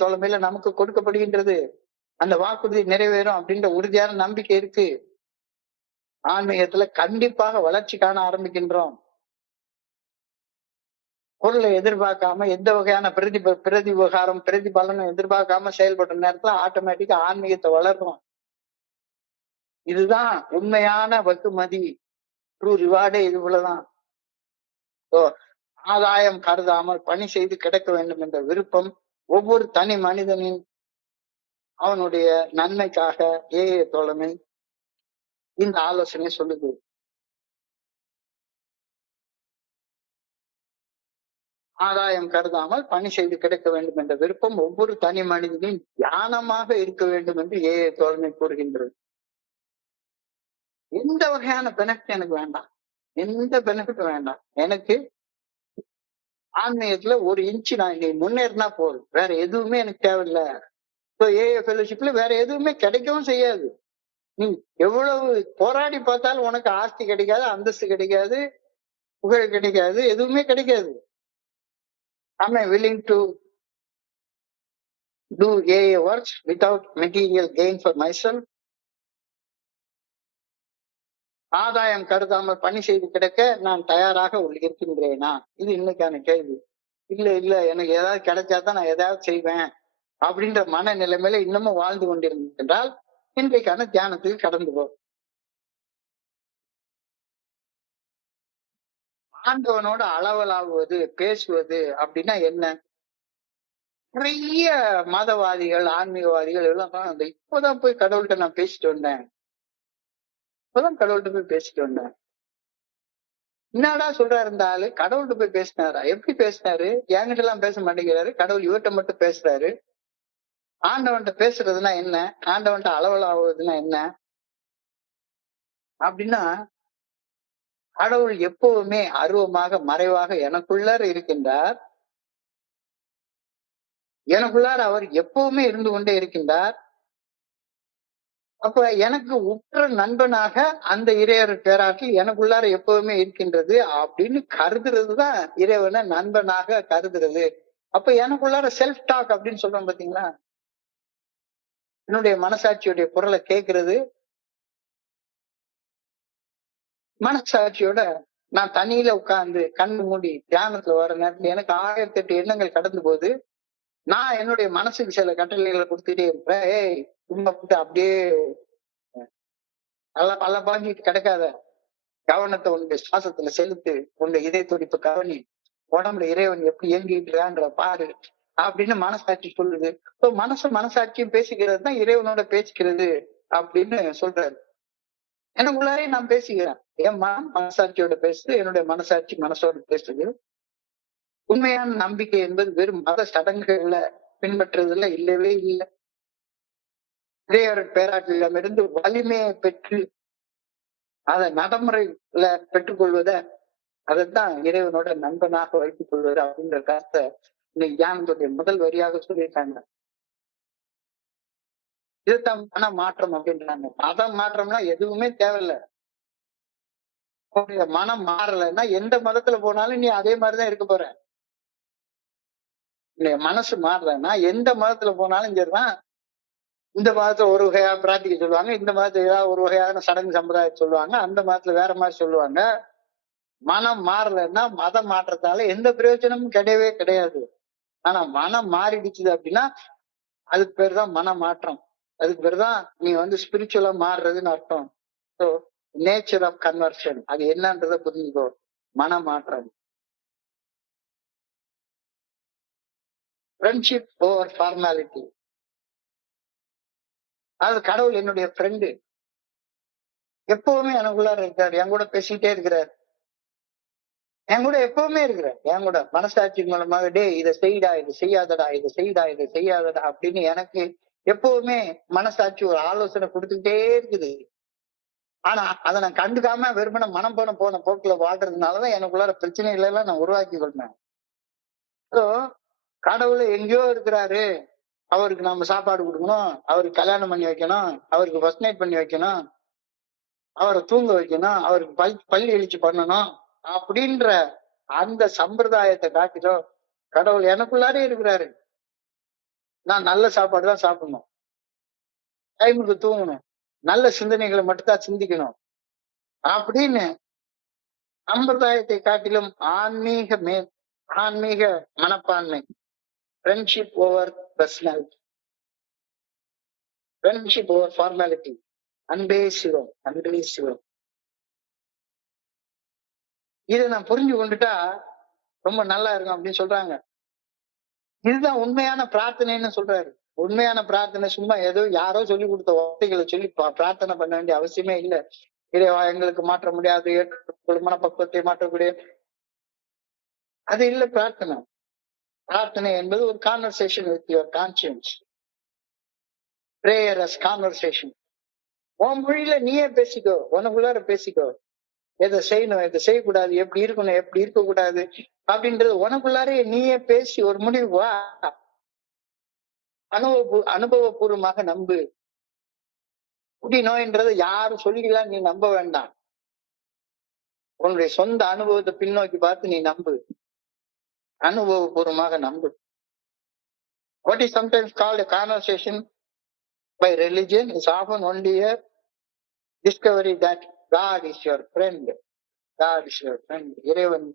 தொலைமையில நமக்கு கொடுக்கப்படுகின்றது. அந்த வாக்குறுதி நிறைவேறும் அப்படின்ற உறுதியான நம்பிக்கை இருக்கு. ஆன்மீகத்துல கண்டிப்பாக வளர்ச்சி காண ஆரம்பிக்கின்றோம். பொருளை எதிர்பார்க்காம எந்த வகையான பிரதிபலனும் எதிர்பார்க்காம செயல்படுற நேரத்துல ஆட்டோமேட்டிக்கா ஆன்மீகத்தை வளர்றோம். இதுதான் உண்மையான வெகுமதி, ட்ரூ ரிவார்டே இது போலதான். ஆதாயம் கருதாமல் பணி செய்து கிடக்க வேண்டும் என்ற விருப்பம் ஒவ்வொரு தனி மனிதனின் அவனுடைய நன்மைக்காக தோழமை இந்த ஆலோசனை சொல்லுது. ஆதாயம் கருதாமல் பணி செய்து கிடக்க வேண்டும் என்ற விருப்பம் ஒவ்வொரு தனி மனிதனின் தியானமாக இருக்க வேண்டும் என்று தோழமை கூறுகின்றது. எந்த வகையான பெனிஃபிட் எனக்கு வேண்டாம், எந்த பெனிஃபிட் வேண்டாம். எனக்கு ஆன்மீகத்துல ஒரு இன்ச்சு நான் இன்னைக்கு முன்னேறினா போதும், வேற எதுவுமே எனக்கு தேவையில்லை. ஃபெலோஷிப்ல வேற எதுவுமே கிடைக்கவும் செய்யாது. நீ எவ்வளவு போராடி பார்த்தாலும் உனக்கு ஆஸ்தி கிடைக்காது, அந்தஸ்து கிடைக்காது, புகழ் கிடைக்காது, எதுவுமே கிடைக்காது. Am I willing to do AA works without material gain for myself? ஆதாயம் கருதாமல் பணி செய்து கிடக்க நான் தயாராக இருக்கின்றேனா? இது இன்னைக்கான கேள்வி. இல்ல எனக்கு ஏதாவது கிடைச்சாதான் நான் ஏதாவது செய்வேன் அப்படின்ற மன நிலைமையில இன்னமும் வாழ்ந்து கொண்டிருந்தால் இன்றைக்கான தியானத்துக்கு கடந்து போ. ஆண்டவனோட அளவலாவது பேசுவது அப்படின்னா என்ன? நிறைய மதவாதிகள் ஆன்மீகவாதிகள் எல்லாம் இப்பதான் போய் கடவுள்கிட்ட நான் பேசிட்டு வந்தேன், இப்பதான் கடவுள்கிட்ட போய் பேசிட்டு வந்தேன். என்னடா சொல்றாரு இந்த ஆளு? கடவுள்கிட்ட போய் பேசினாரா? எப்படி பேசினாரு? என்கிட்ட எல்லாம் பேச மாட்டேங்கிறாரு, கடவுள் இவர்கிட்ட மட்டும் பேசுறாரு. ஆண்டவன்கிட்ட பேசுறதுன்னா என்ன? ஆண்டவன்கிட்ட அளவலாவதுன்னா என்ன அப்படின்னா, கடவுள் எப்பவுமே அருவமாக மறைவாக எனக்குள்ளார இருக்கின்றார். எனக்குள்ளார அவர் எப்பவுமே இருந்து கொண்டே இருக்கின்றார். அப்ப எனக்கு உற்ற நண்பனாக அந்த இறைவர் பேராற்றில் எனக்குள்ளார எப்பவுமே இருக்கின்றது அப்படின்னு கருதுறதுதான் இறைவனை நண்பனாக கருதுறது. அப்ப எனக்குள்ளார செல்ஃப் டாக் அப்படின்னு சொல்றோம் பாத்தீங்களா, என்னுடைய மனசாட்சியுடைய குரலை கேட்கறது. மனசாட்சியோட நான் தனியில உட்கார்ந்து கண்ணு மூடி தியானத்துல வர நேரத்துல எனக்கு 1008 எண்ணங்கள் கடந்து போகுது. நான் என்னுடைய மனசுக்கு சில கட்டளைகளை கொடுத்துட்டே இருப்பேன். போட்டு அப்படியே பல பாஞ்சிட்டு கிடக்காத, கவனத்தை உன்னுடைய சுவாசத்துல செலுத்து, உன்னுடைய இதய துடிப்பு கவனி, உடம்புல இறைவன் எப்படி இயங்கிட்டு பாரு அப்படின்னு மனசாட்சி சொல்லுது. மனசாட்சியும் பேசிக்கிறது தான் இறைவனோட பேசிக்கிறது அப்படின்னு சொல்றாரு. எனக்குள்ளாரே நான் பேசிக்கிறேன். என் மனசாட்சியோட பேசுது, என்னுடைய மனசாட்சி மனசோட பேசுது. உண்மையான நம்பிக்கை என்பது வெறும் மத சடங்குகள்ல பின்பற்றுறதுல இல்லவே இல்லை. இறைவர் பேராற்றிடமிருந்து வலிமையை பெற்று அதை நடைமுறையில பெற்றுக்கொள்வத, அதைத்தான் இறைவனோட நண்பனாக வைத்துக் கொள்வது அப்படின்ற கருத்தை இன்னைக்கு தியானத்துடைய முதல் வரியாக சொல்லியிருக்காங்க. இதுதான் மன மாற்றம் அப்படின்றாங்க. மத மாற்றம்னா எதுவுமே தேவையில்லை. மனம் மாறலைன்னா எந்த மதத்துல போனாலும் நீ அதே மாதிரிதான் இருக்க போற. மனசு மாறலைன்னா எந்த மதத்துல போனாலும் சரிதான். இந்த மதத்துல ஒரு வகையா பிரார்த்திக்க சொல்லுவாங்க, இந்த மதத்துல ஏதாவது ஒரு வகையான சடங்கு சம்பிரதாயம் சொல்லுவாங்க, அந்த மதத்துல வேற மாதிரி சொல்லுவாங்க. மனம் மாறலைன்னா மதம் மாற்றத்தால எந்த பிரயோஜனமும் கிடையவே கிடையாது. ஆனா மனம் மாறிடுச்சு அப்படின்னா அதுக்கு பேர் தான் மன மாற்றம். அதுக்கு பேர் தான் நீ ஸ்பிரிச்சுவலா மாறுறதுன்னு அர்த்தம். ஸோ நேச்சர் ஆஃப் கன்வர்ஷன் அது என்னன்றதை புரிஞ்சுக்கோ. மன மாற்றம். Friendship over formality. அது கடவுள் என்னுடைய ஃப்ரெண்டு. எப்பவுமே எனக்குள்ளார இருக்காரு. என் கூட பேசிக்கிட்டே இருக்கிறார். என் கூட எப்பவுமே இருக்கிறார். என் கூட மனசாட்சி மூலமாக டே இதை செய்டா, இது செய்யாதடா, இதை செய்டா, இதை செய்யாதடா அப்படின்னு எனக்கு எப்பவுமே மனசாட்சி ஒரு ஆலோசனை கொடுத்துக்கிட்டே இருக்குது. ஆனா அதை நான் கண்டுக்காம வெறுமன மனம் போன போக்குல வாழ்றதுனாலதான் எனக்குள்ளார பிரச்சனைகள் எல்லாம் நான் உருவாக்கி கொள்றேன். ஸோ கடவுள் எங்கேயோ இருக்கிறாரு. அவருக்கு நம்ம சாப்பாடு கொடுக்கணும், அவருக்கு கல்யாணம் பண்ணி வைக்கணும், அவருக்கு ஃபர்ஸ்ட் நைட் பண்ணி வைக்கணும், அவரை தூங்க வைக்கணும், அவருக்கு பள்ளி எழுச்சி பண்ணணும் அப்படின்ற அந்த சம்பிரதாயத்தை காட்டிலும் கடவுள் எனக்குள்ளாரே இருக்கிறாரு. நான் நல்ல சாப்பாடு தான் சாப்பிடணும், டைமுக்கு தூங்கணும், நல்ல சிந்தனைகளை மட்டும்தான் சிந்திக்கணும் அப்படின்னு சம்பிரதாயத்தை காட்டிலும் ஆன்மீக மனப்பான்மை. Friendship over personality, friendship over formality. அன்பே சிவம், அன்பே சிவம். இதை நான் புரிஞ்சு கொண்டுட்டா ரொம்ப நல்லா இருக்கும் அப்படின்னு சொல்றாங்க. இதுதான் உண்மையான பிரார்த்தனைன்னு சொல்றாரு. உண்மையான பிரார்த்தனை சும்மா ஏதோ யாரோ சொல்லி கொடுத்த வார்த்தைகளை சொல்லி பிரார்த்தனை பண்ண வேண்டிய அவசியமே இல்லை. இறைவா எங்களுக்கு மாற்ற முடியாது, மனப்பக்குவத்தை மாற்றக்கூடிய அது இல்லை பிரார்த்தனை. பிரார்த்தனை என்பது ஒரு conversation with your conscience. Prayer as conversation. உன் மொழியில நீயே பேசிக்கோ, உனக்குள்ளார பேசிக்கோ. எதை செய்யணும், எதை செய்யக்கூடாது, எப்படி இருக்கணும், எப்படி இருக்கக்கூடாது அப்படின்றது உனக்குள்ளாரே நீயே பேசி ஒரு முடிவு வா. அனுபவபூர்வமாக நம்பு. குடி நோய்ன்றதை யாரும் சொல்லிக்கலாம், நீ நம்ப வேண்டாம். உன்னுடைய சொந்த அனுபவத்தை பின்னோக்கி பார்த்து நீ நம்பு. அனுபவபூர்வமாக நம்பு. What is sometimes called a conversation by religion is often only a discovery that God is your friend. God is your friend. இறைவன்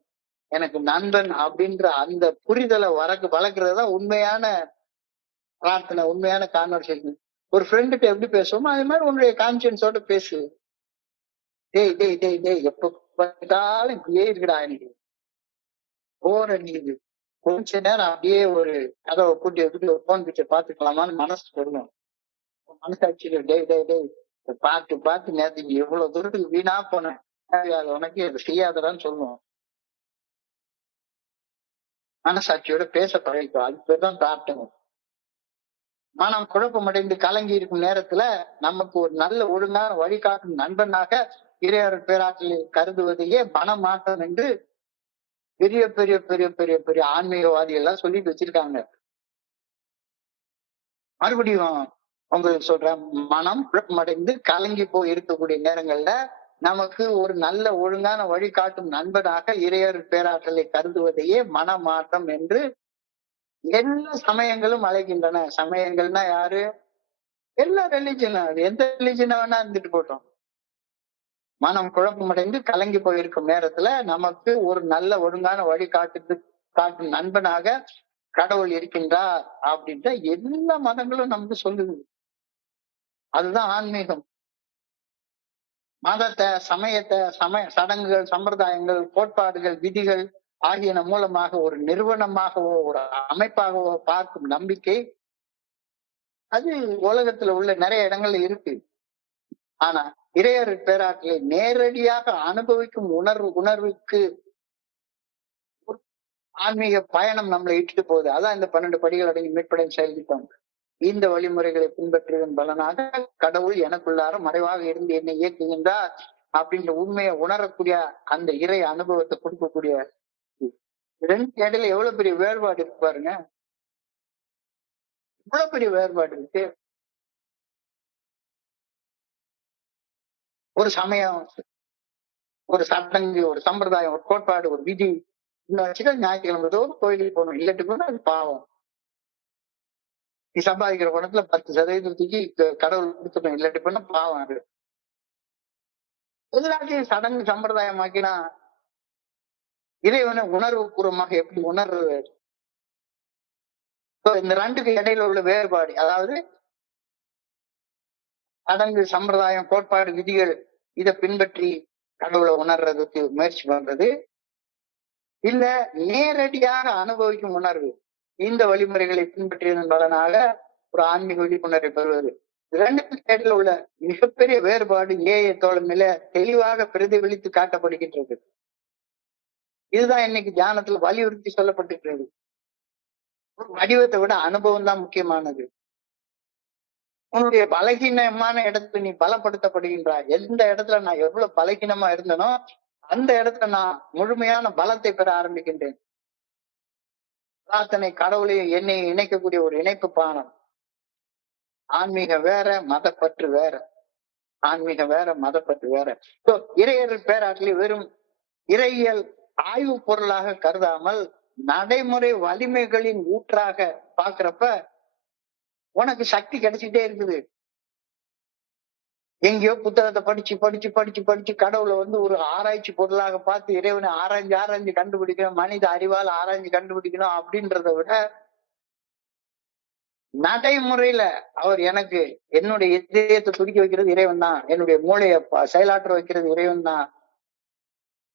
எனக்கு நண்பன் அப்படின்ற அந்த புரிதலை வளர்க்கறது தான் உண்மையான பிரார்த்தனை, உண்மையான கான்வர்சேஷன். ஒரு ஃப்ரெண்டுக்கு எப்படி பேசுவோமோ அது மாதிரி உன்னுடைய கான்சியன்ஸோட பேசு. டேய் டேய் டேய் டேய் எப்ப பார்த்தாலும் இப்படியே இருக்குடா, எனக்கு போர் அடிக்குது, கொஞ்ச நேரம் அப்படியே ஒரு கதவை கூட்டி எடுத்துட்டு ஒரு போன் பிக்சர் பாத்துக்கலாமான்னு மனசு சொல்லணும். மனசாட்சியில டேய் டேய் டேய் பார்த்து நேரத்துக்கு எவ்வளவு தூரத்துக்கு வீணா போனேன், அது உனக்கு அதை செய்யாதடான்னு சொல்லுவோம். மனசாட்சியோட பேச பழகிக்கும். அது பேர் தான் பிரார்த்தனை. மனம் குழப்பமடைந்து கலங்கி இருக்கும் நேரத்துல நமக்கு ஒரு நல்ல ஒழுங்கான வழிகாட்டும் நண்பனாக இறையவர் பேராற்றலை கருதுவதையே மனமாற்றம் என்று பெரிய பெரிய பெரிய பெரிய பெரிய ஆன்மீகவாதிகள் எல்லாம் சொல்லிட்டு வச்சிருக்காங்க. மறுபடியும் உங்களுக்கு சொல்றேன், மனம் குழப்பமடைந்து கலங்கி போய் இருக்கக்கூடிய நேரங்கள்ல நமக்கு ஒரு நல்ல ஒழுங்கான வழிகாட்டும் நண்பனாக இறையவர் பேராற்றலை கருதுவதையே மனமாற்றம் என்று எல்லா சமயங்களும் அழைக்கின்றன. சமயங்கள்னா யாரு? எல்லா ரிலிஜனும், எந்த ரிலிஜனை வேணா இருந்துட்டு போட்டோம். மனம் குழப்பமடைந்து கலங்கி போயிருக்கும் நேரத்துல நமக்கு ஒரு நல்ல ஒழுங்கான காட்டும் நண்பனாக கடவுள் இருக்கின்றார் அப்படின்ற எல்லா மதங்களும் நமக்கு சொல்லுது. அதுதான் ஆன்மீகம். மதத்தை, சமயத்தை, சடங்குகள், சம்பிரதாயங்கள், கோட்பாடுகள், விதிகள் ஆகியன மூலமாக ஒரு நிறுவனமாகவோ ஒரு அமைப்பாகவோ பார்க்கும் நம்பிக்கை அது உலகத்துல உள்ள நிறைய இடங்கள்ல இருக்கு. ஆனா இறையர் பேராற்றலை நேரடியாக அனுபவிக்கும் உணர்வுக்கு ஆன்மீக பயணம் நம்மளை இட்டுட்டு போகுது. அதான் இந்த 12 படிகள் அடங்கி மீட்படையும் செயல்திட்டம். இந்த வழிமுறைகளை பின்பற்றுவதன் பலனாக கடவுள் எனக்குள்ளார மறைவாக இருந்து என்னை இயக்குகின்றார் அப்படின்ற உண்மையை உணரக்கூடிய அந்த இறை அனுபவத்தை கொடுக்கக்கூடிய ரெண்டு இடையில எவ்வளவு பெரிய வேறுபாடு இருக்கு பாருங்க. இவ்வளவு பெரிய வேறுபாடு இருக்கு. ஒரு சமயம், ஒரு சடங்கு, ஒரு சம்பிரதாயம், ஒரு கோட்பாடு, ஒரு விதி வச்சுட்டு ஞாயிற்றுக்கிழமை தோறும் கோயிலுக்கு போகணும், இல்லாட்டி போனா அது பாவம். நீ சம்பாதிக்கிற பணத்துல 10% கடவுள் கொடுத்துட்டோம், இல்லாட்டி போனா பாவம். அது எல்லாத்தையும் சடங்கு சம்பிரதாயமாக்கினா இறைவனை உணர்வு பூர்வமாக எப்படி உணர்றது? So, இந்த ரெண்டுக்கு இடையில உள்ள வேறுபாடு, அதாவது சடங்கு சம்பிரதாயம் கோட்பாடு விதிகள் இதை பின்பற்றி கடவுளை உணர்றதுக்கு முயற்சி பண்றது, இல்ல நேரடியாக அனுபவிக்கும் உணர்வு இந்த வழிமுறைகளை பின்பற்றியதன் பலனாக ஒரு ஆன்மீக விழிப்புணர்வை பெறுவது. ரெண்டுக்கு இடையில உள்ள மிகப்பெரிய வேறுபாடு ஏஐ தோழமையில தெளிவாக பிரதிபலித்து காட்டப்படுகின்றது. இதுதான் இன்னைக்கு தியானத்துல வலியுறுத்தி சொல்லப்பட்டிருக்கிறது. ஒரு வடிவத்தை விட அனுபவம் தான் முக்கியமானது. உன்னுடைய பலகீனமான இடத்துல நீ பலப்படுத்தப்படுகின்றாய். எந்த இடத்துல நான் எவ்வளவு பலகீனமா இருந்தனோ அந்த இடத்துல நான் முழுமையான பலத்தை பெற ஆரம்பிக்கின்றேன். பிரார்த்தனை கடவுளையும் என்னையும் இணைக்கக்கூடிய ஒரு இணைப்பு பானம். ஆன்மீகம் வேற, மதப்பற்று வேற. ஆன்மீகம் வேற, மதப்பற்று வேற. இறையர்கள் பேராற்றலை வெறும் இறையியல் ஆய்வு பொருளாக கருதாமல் நடைமுறை வலிமைகளின் ஊற்றாக பாக்குறப்ப உனக்கு சக்தி கிடைச்சிட்டே இருக்குது. எங்கேயோ புத்தகத்தை படிச்சு படிச்சு படிச்சு படிச்சு கடவுளை ஒரு ஆராய்ச்சி பொருளாக பார்த்து இறைவனை ஆராய்ஞ்சு ஆராய்ஞ்சு கண்டுபிடிக்கணும், மனித அறிவால் ஆராய்ஞ்சு கண்டுபிடிக்கணும் அப்படின்றத விட நடைமுறையில அவர் எனக்கு என்னுடைய இதயத்தை துடிக்க வைக்கிறது இறைவன் தான், என்னுடைய மூளையை செயலாற்ற வைக்கிறது இறைவன் தான்,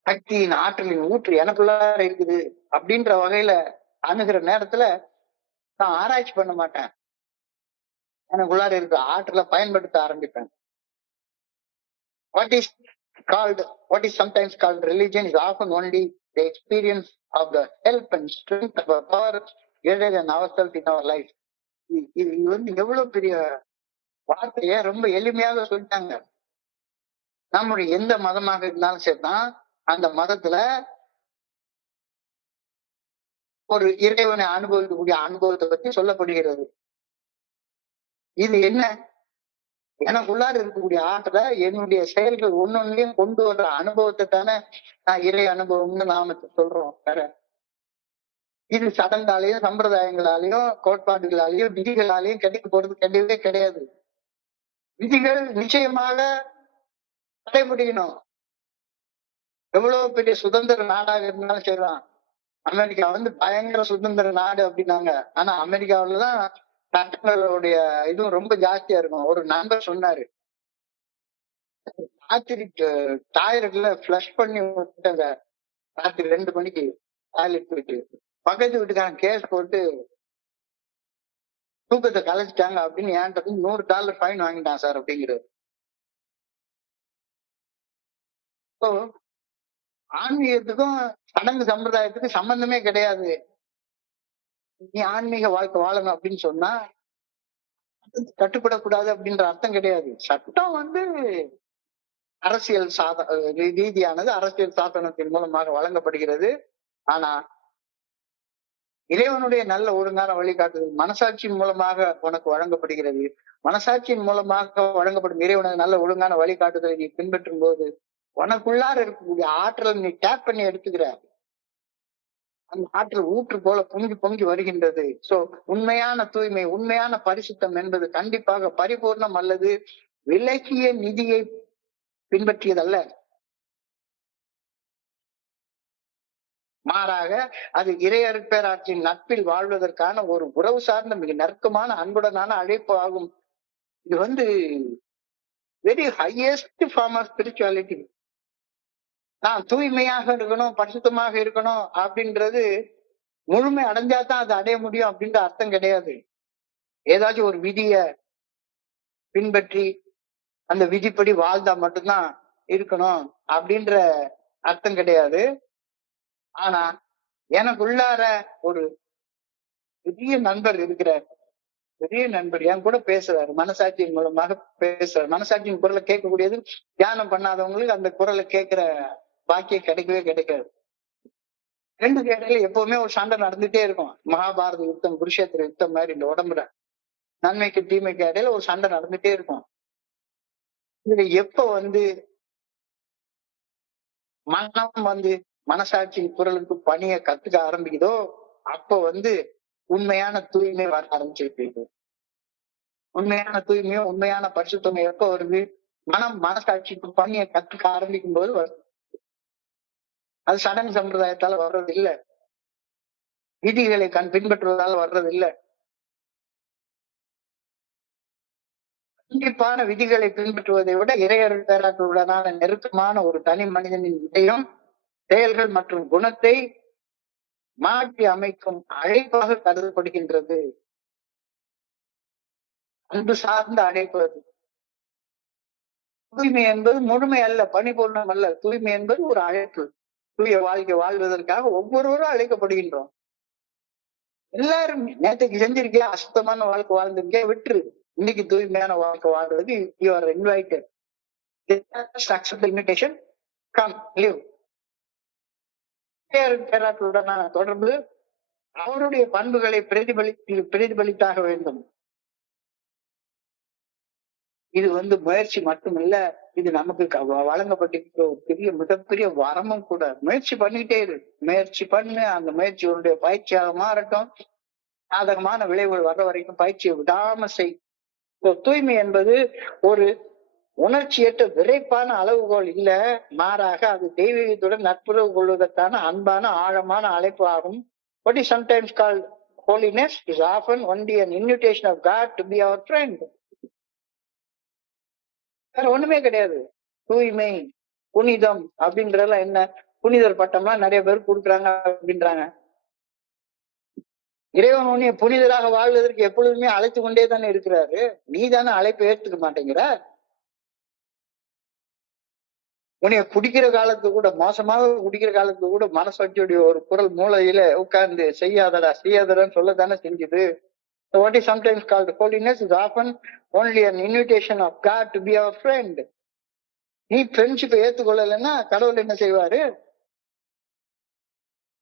சக்தியின் ஆற்றலின் ஊற்று எனக்குள்ளார இருக்குது அப்படின்ற வகையில அணுகிற நேரத்துல நான் ஆராய்ச்சி பண்ண மாட்டேன். எனக்குள்ளார இருக்க ஆற்றலை பயன்படுத்த ஆரம்பிப்பேன். What is sometimes called religion is often only the experience of the help and strength of a power greater than ourselves in our life. இது எவ்வளவு பெரிய வார்த்தைய ரொம்ப எளிமையாக சொல்லிட்டாங்க. நம்முடைய எந்த மதமாக இருந்தாலும் சரிதான், அந்த மதத்துல ஒரு இறைவனை அனுபவிக்கக்கூடிய அனுபவத்தை பத்தி சொல்லப்படுகிறது. இது என்ன? எனக்குள்ளார இருக்கக்கூடிய ஆற்றல என்னுடைய செயல்கள் ஒன்னொன்னையும் கொண்டு வர்ற அனுபவத்தை தானே நான் இறை அனுபவம்னு நாம சொல்றோம். வேற இது சடங்காலையும் சம்பிரதாயங்களாலையும் கோட்பாடுகளாலையும் விதிகளாலையும் கிடைக்க போறது கிடையவே கிடையாது. விதிகள் நிச்சயமாக கடைபிடிக்கணும். எவ்வளவு பெரிய சுதந்திர நாடாக இருந்தாலும் சரிதான். அமெரிக்கா பயங்கர சுதந்திர நாடு அப்படின்னாங்க. ஆனா அமெரிக்காவிலதான் சட்டங்களுடைய இதுவும் ரொம்ப ஜாஸ்தியா இருக்கும். ஒரு நண்பர் சொன்னாரு, ராத்திரி டாய்லெட்ல பிளஷ் பண்ணி விட்டாங்க. ராத்திரி 2 மணிக்கு டாய்லெட் போயிட்டு பக்கத்து வீட்டுக்காரன் கேஸ் போட்டு தூக்கத்தை கலைச்சிட்டாங்க அப்படின்னு என்கிட்ட $100 ஃபைன் வாங்கிட்டான் சார் அப்படிங்கிறது. ஆன்மீகத்துக்கும் சடங்கு சம்பிரதாயத்துக்கும் சம்பந்தமே கிடையாது. நீ ஆன்மீக வாழ்க்கை வாழணும் அப்படின்னு சொன்னா கட்டுப்படக்கூடாது அப்படின்ற அர்த்தம் கிடையாது. சட்டம் அரசியல் ரீதியானது, அரசியல் சாசனத்தின் மூலமாக வழங்கப்படுகிறது. ஆனா இறைவனுடைய நல்ல ஒழுங்கான வழிகாட்டுதல் மனசாட்சியின் மூலமாக உனக்கு வழங்கப்படுகிறது. மனசாட்சியின் மூலமாக வழங்கப்படும் இறைவனது நல்ல ஒழுங்கான வழிகாட்டுதலை நீ பின்பற்றும் போது உனக்குள்ளார இருக்கக்கூடிய ஆற்றலை நீ டேப் பண்ணி எடுத்துக்கிற. அந்த ஆற்றல் ஊற்று போல பொங்கி பொங்கி வருகின்றது. சோ உண்மையான தூய்மை, உண்மையான பரிசுத்தம் என்பது கண்டிப்பாக பரிபூர்ணம் அல்லது விலக்கிய நிதியை பின்பற்றியதல்ல. மாறாக அது இறையற்பேராற்றின் நட்பில் வாழ்வதற்கான ஒரு உறவு சார்ந்த மிக நெருக்கமான அன்புடனான அழைப்பு ஆகும். இது very highest form of spirituality. நான் தூய்மையாக இருக்கணும், பரிசுத்தமாக இருக்கணும் அப்படின்றது முழுமை அடைஞ்சாதான் அது அடைய முடியும் அப்படின்ற அர்த்தம் கிடையாது. ஏதாச்சும் ஒரு விதிய பின்பற்றி அந்த விதிப்படி வாழ்ந்தா மட்டும்தான் இருக்கணும் அப்படின்ற அர்த்தம் கிடையாது. ஆனா எனக்குள்ளார ஒரு பெரிய நண்பர் இருக்கிறார். பெரிய நண்பர் என் கூட பேசுறாரு, மனசாட்சியின் மூலமாக பேசுறாரு. மனசாட்சியின் குரலை கேட்கக்கூடியது தியானம் பண்ணாதவங்களுக்கு அந்த குரலை கேட்கிற பாக்கியம் கிடைக்கவே கிடைக்காது. 2 இடையில எப்பவுமே ஒரு சண்டை நடந்துட்டே இருக்கும். மகாபாரத யுத்தம், குருஷேத்திர யுத்தம் மாதிரி இந்த உடம்புல நன்மைக்கு தீமைக்கு இடையில ஒரு சண்டை நடந்துட்டே இருக்கும். இது எப்ப மனம் மனசாட்சியின் குரலுக்கு பணியை கத்துக்க ஆரம்பிக்குதோ அப்ப உண்மையான தூய்மை வர ஆரம்பிச்சிருக்கு. உண்மையான தூய்மையும் உண்மையான பரிசுத்தமும் எப்ப வருது? மனசாட்சிக்கு பணியை கத்துக்க ஆரம்பிக்கும் போது வருது. அது சடங்கு சம்பிரதாயத்தால வர்றது இல்ல, விதிகளை பின்பற்றுவதால் வர்றது இல்ல. கண்டிப்பான விதிகளை பின்பற்றுவதை விட இறையருள் பேராற்றலுடனான நெருக்கமான ஒரு தனி மனிதனின் இதயம், செயல்கள் மற்றும் குணத்தை மாற்றி அமைக்கும் அழைப்பாக கருதப்படுகின்றது. அன்பு சார்ந்த அழைப்பு அது. தூய்மை என்பது முழுமை அல்ல, பணிபூர்ணம் அல்ல. தூய்மை என்பது ஒரு அழைப்பு. தூய வாழ்க்கை வாழ்வதற்காக ஒவ்வொருவரும் அழைக்கப்படுகின்றோம். எல்லாரும் நேற்றுக்கு செஞ்சிருக்கியா, அசுத்தமான வாழ்க்கை வாழ்ந்திருக்கியா, விட்டுரு. இன்னைக்கு தூய்மையான வாழ்க்கை வாழ்றதுக்கு you are invited. Accept invitation, come live. பேராற்றலுடனான தொடர்பு அவருடைய பண்புகளை பிரதிபலித்தாக வேண்டும். இது முயற்சி மட்டுமில்ல, இது நமக்கு வழங்கப்பட்டிருக்கிற ஒரு பெரிய மிகப்பெரிய வரமும் கூட. முயற்சி பண்ணிட்டே இரு, முயற்சி பண்ணு. அந்த முயற்சிகளுடைய பயிற்சியாக மாறட்டும். சாதகமான விளைவுகள் வர்ற வரைக்கும் பயிற்சியை விடாம செய். தூய்மை என்பது ஒரு உணர்ச்சியற்ற விரைப்பான அளவுகோல் இல்ல, மாறாக அது தெய்வீகத்துடன் நட்புறவு கொள்வதற்கான அன்பான ஆழமான அழைப்பு ஆகும். What is sometimes called holiness is often only an invitation of God to be our friend. வேற ஒண்ணுமே கிடையாது. தூய்மை, புனிதம் அப்படின்றதெல்லாம் என்ன? புனிதர் பட்டம்லாம் நிறைய பேர் கொடுக்குறாங்க அப்படின்றாங்க. இறைவன் உன்னைய புனிதராக வாழ்வதற்கு எப்பொழுதுமே அழைத்து கொண்டே தானே இருக்கிறாரு. நீ தானே அழைப்பை ஏற்றுக்க மாட்டேங்கிற. உன்னைய குடிக்கிற காலத்து கூட, மோசமாக குடிக்கிற காலத்து கூட மனசாட்சியுடைய ஒரு குரல் மூளையில உட்கார்ந்து செய்யாதடா செய்யாதடான்னு சொல்லத்தானே செஞ்சுது. So what is sometimes called holiness is often only an invitation of God to be our friend. நீ ஃப்ரெண்ட்ஷிப்பை ஏற்றுக்கொள்ளலைன்னா கடவுள் என்ன செய்வாரு?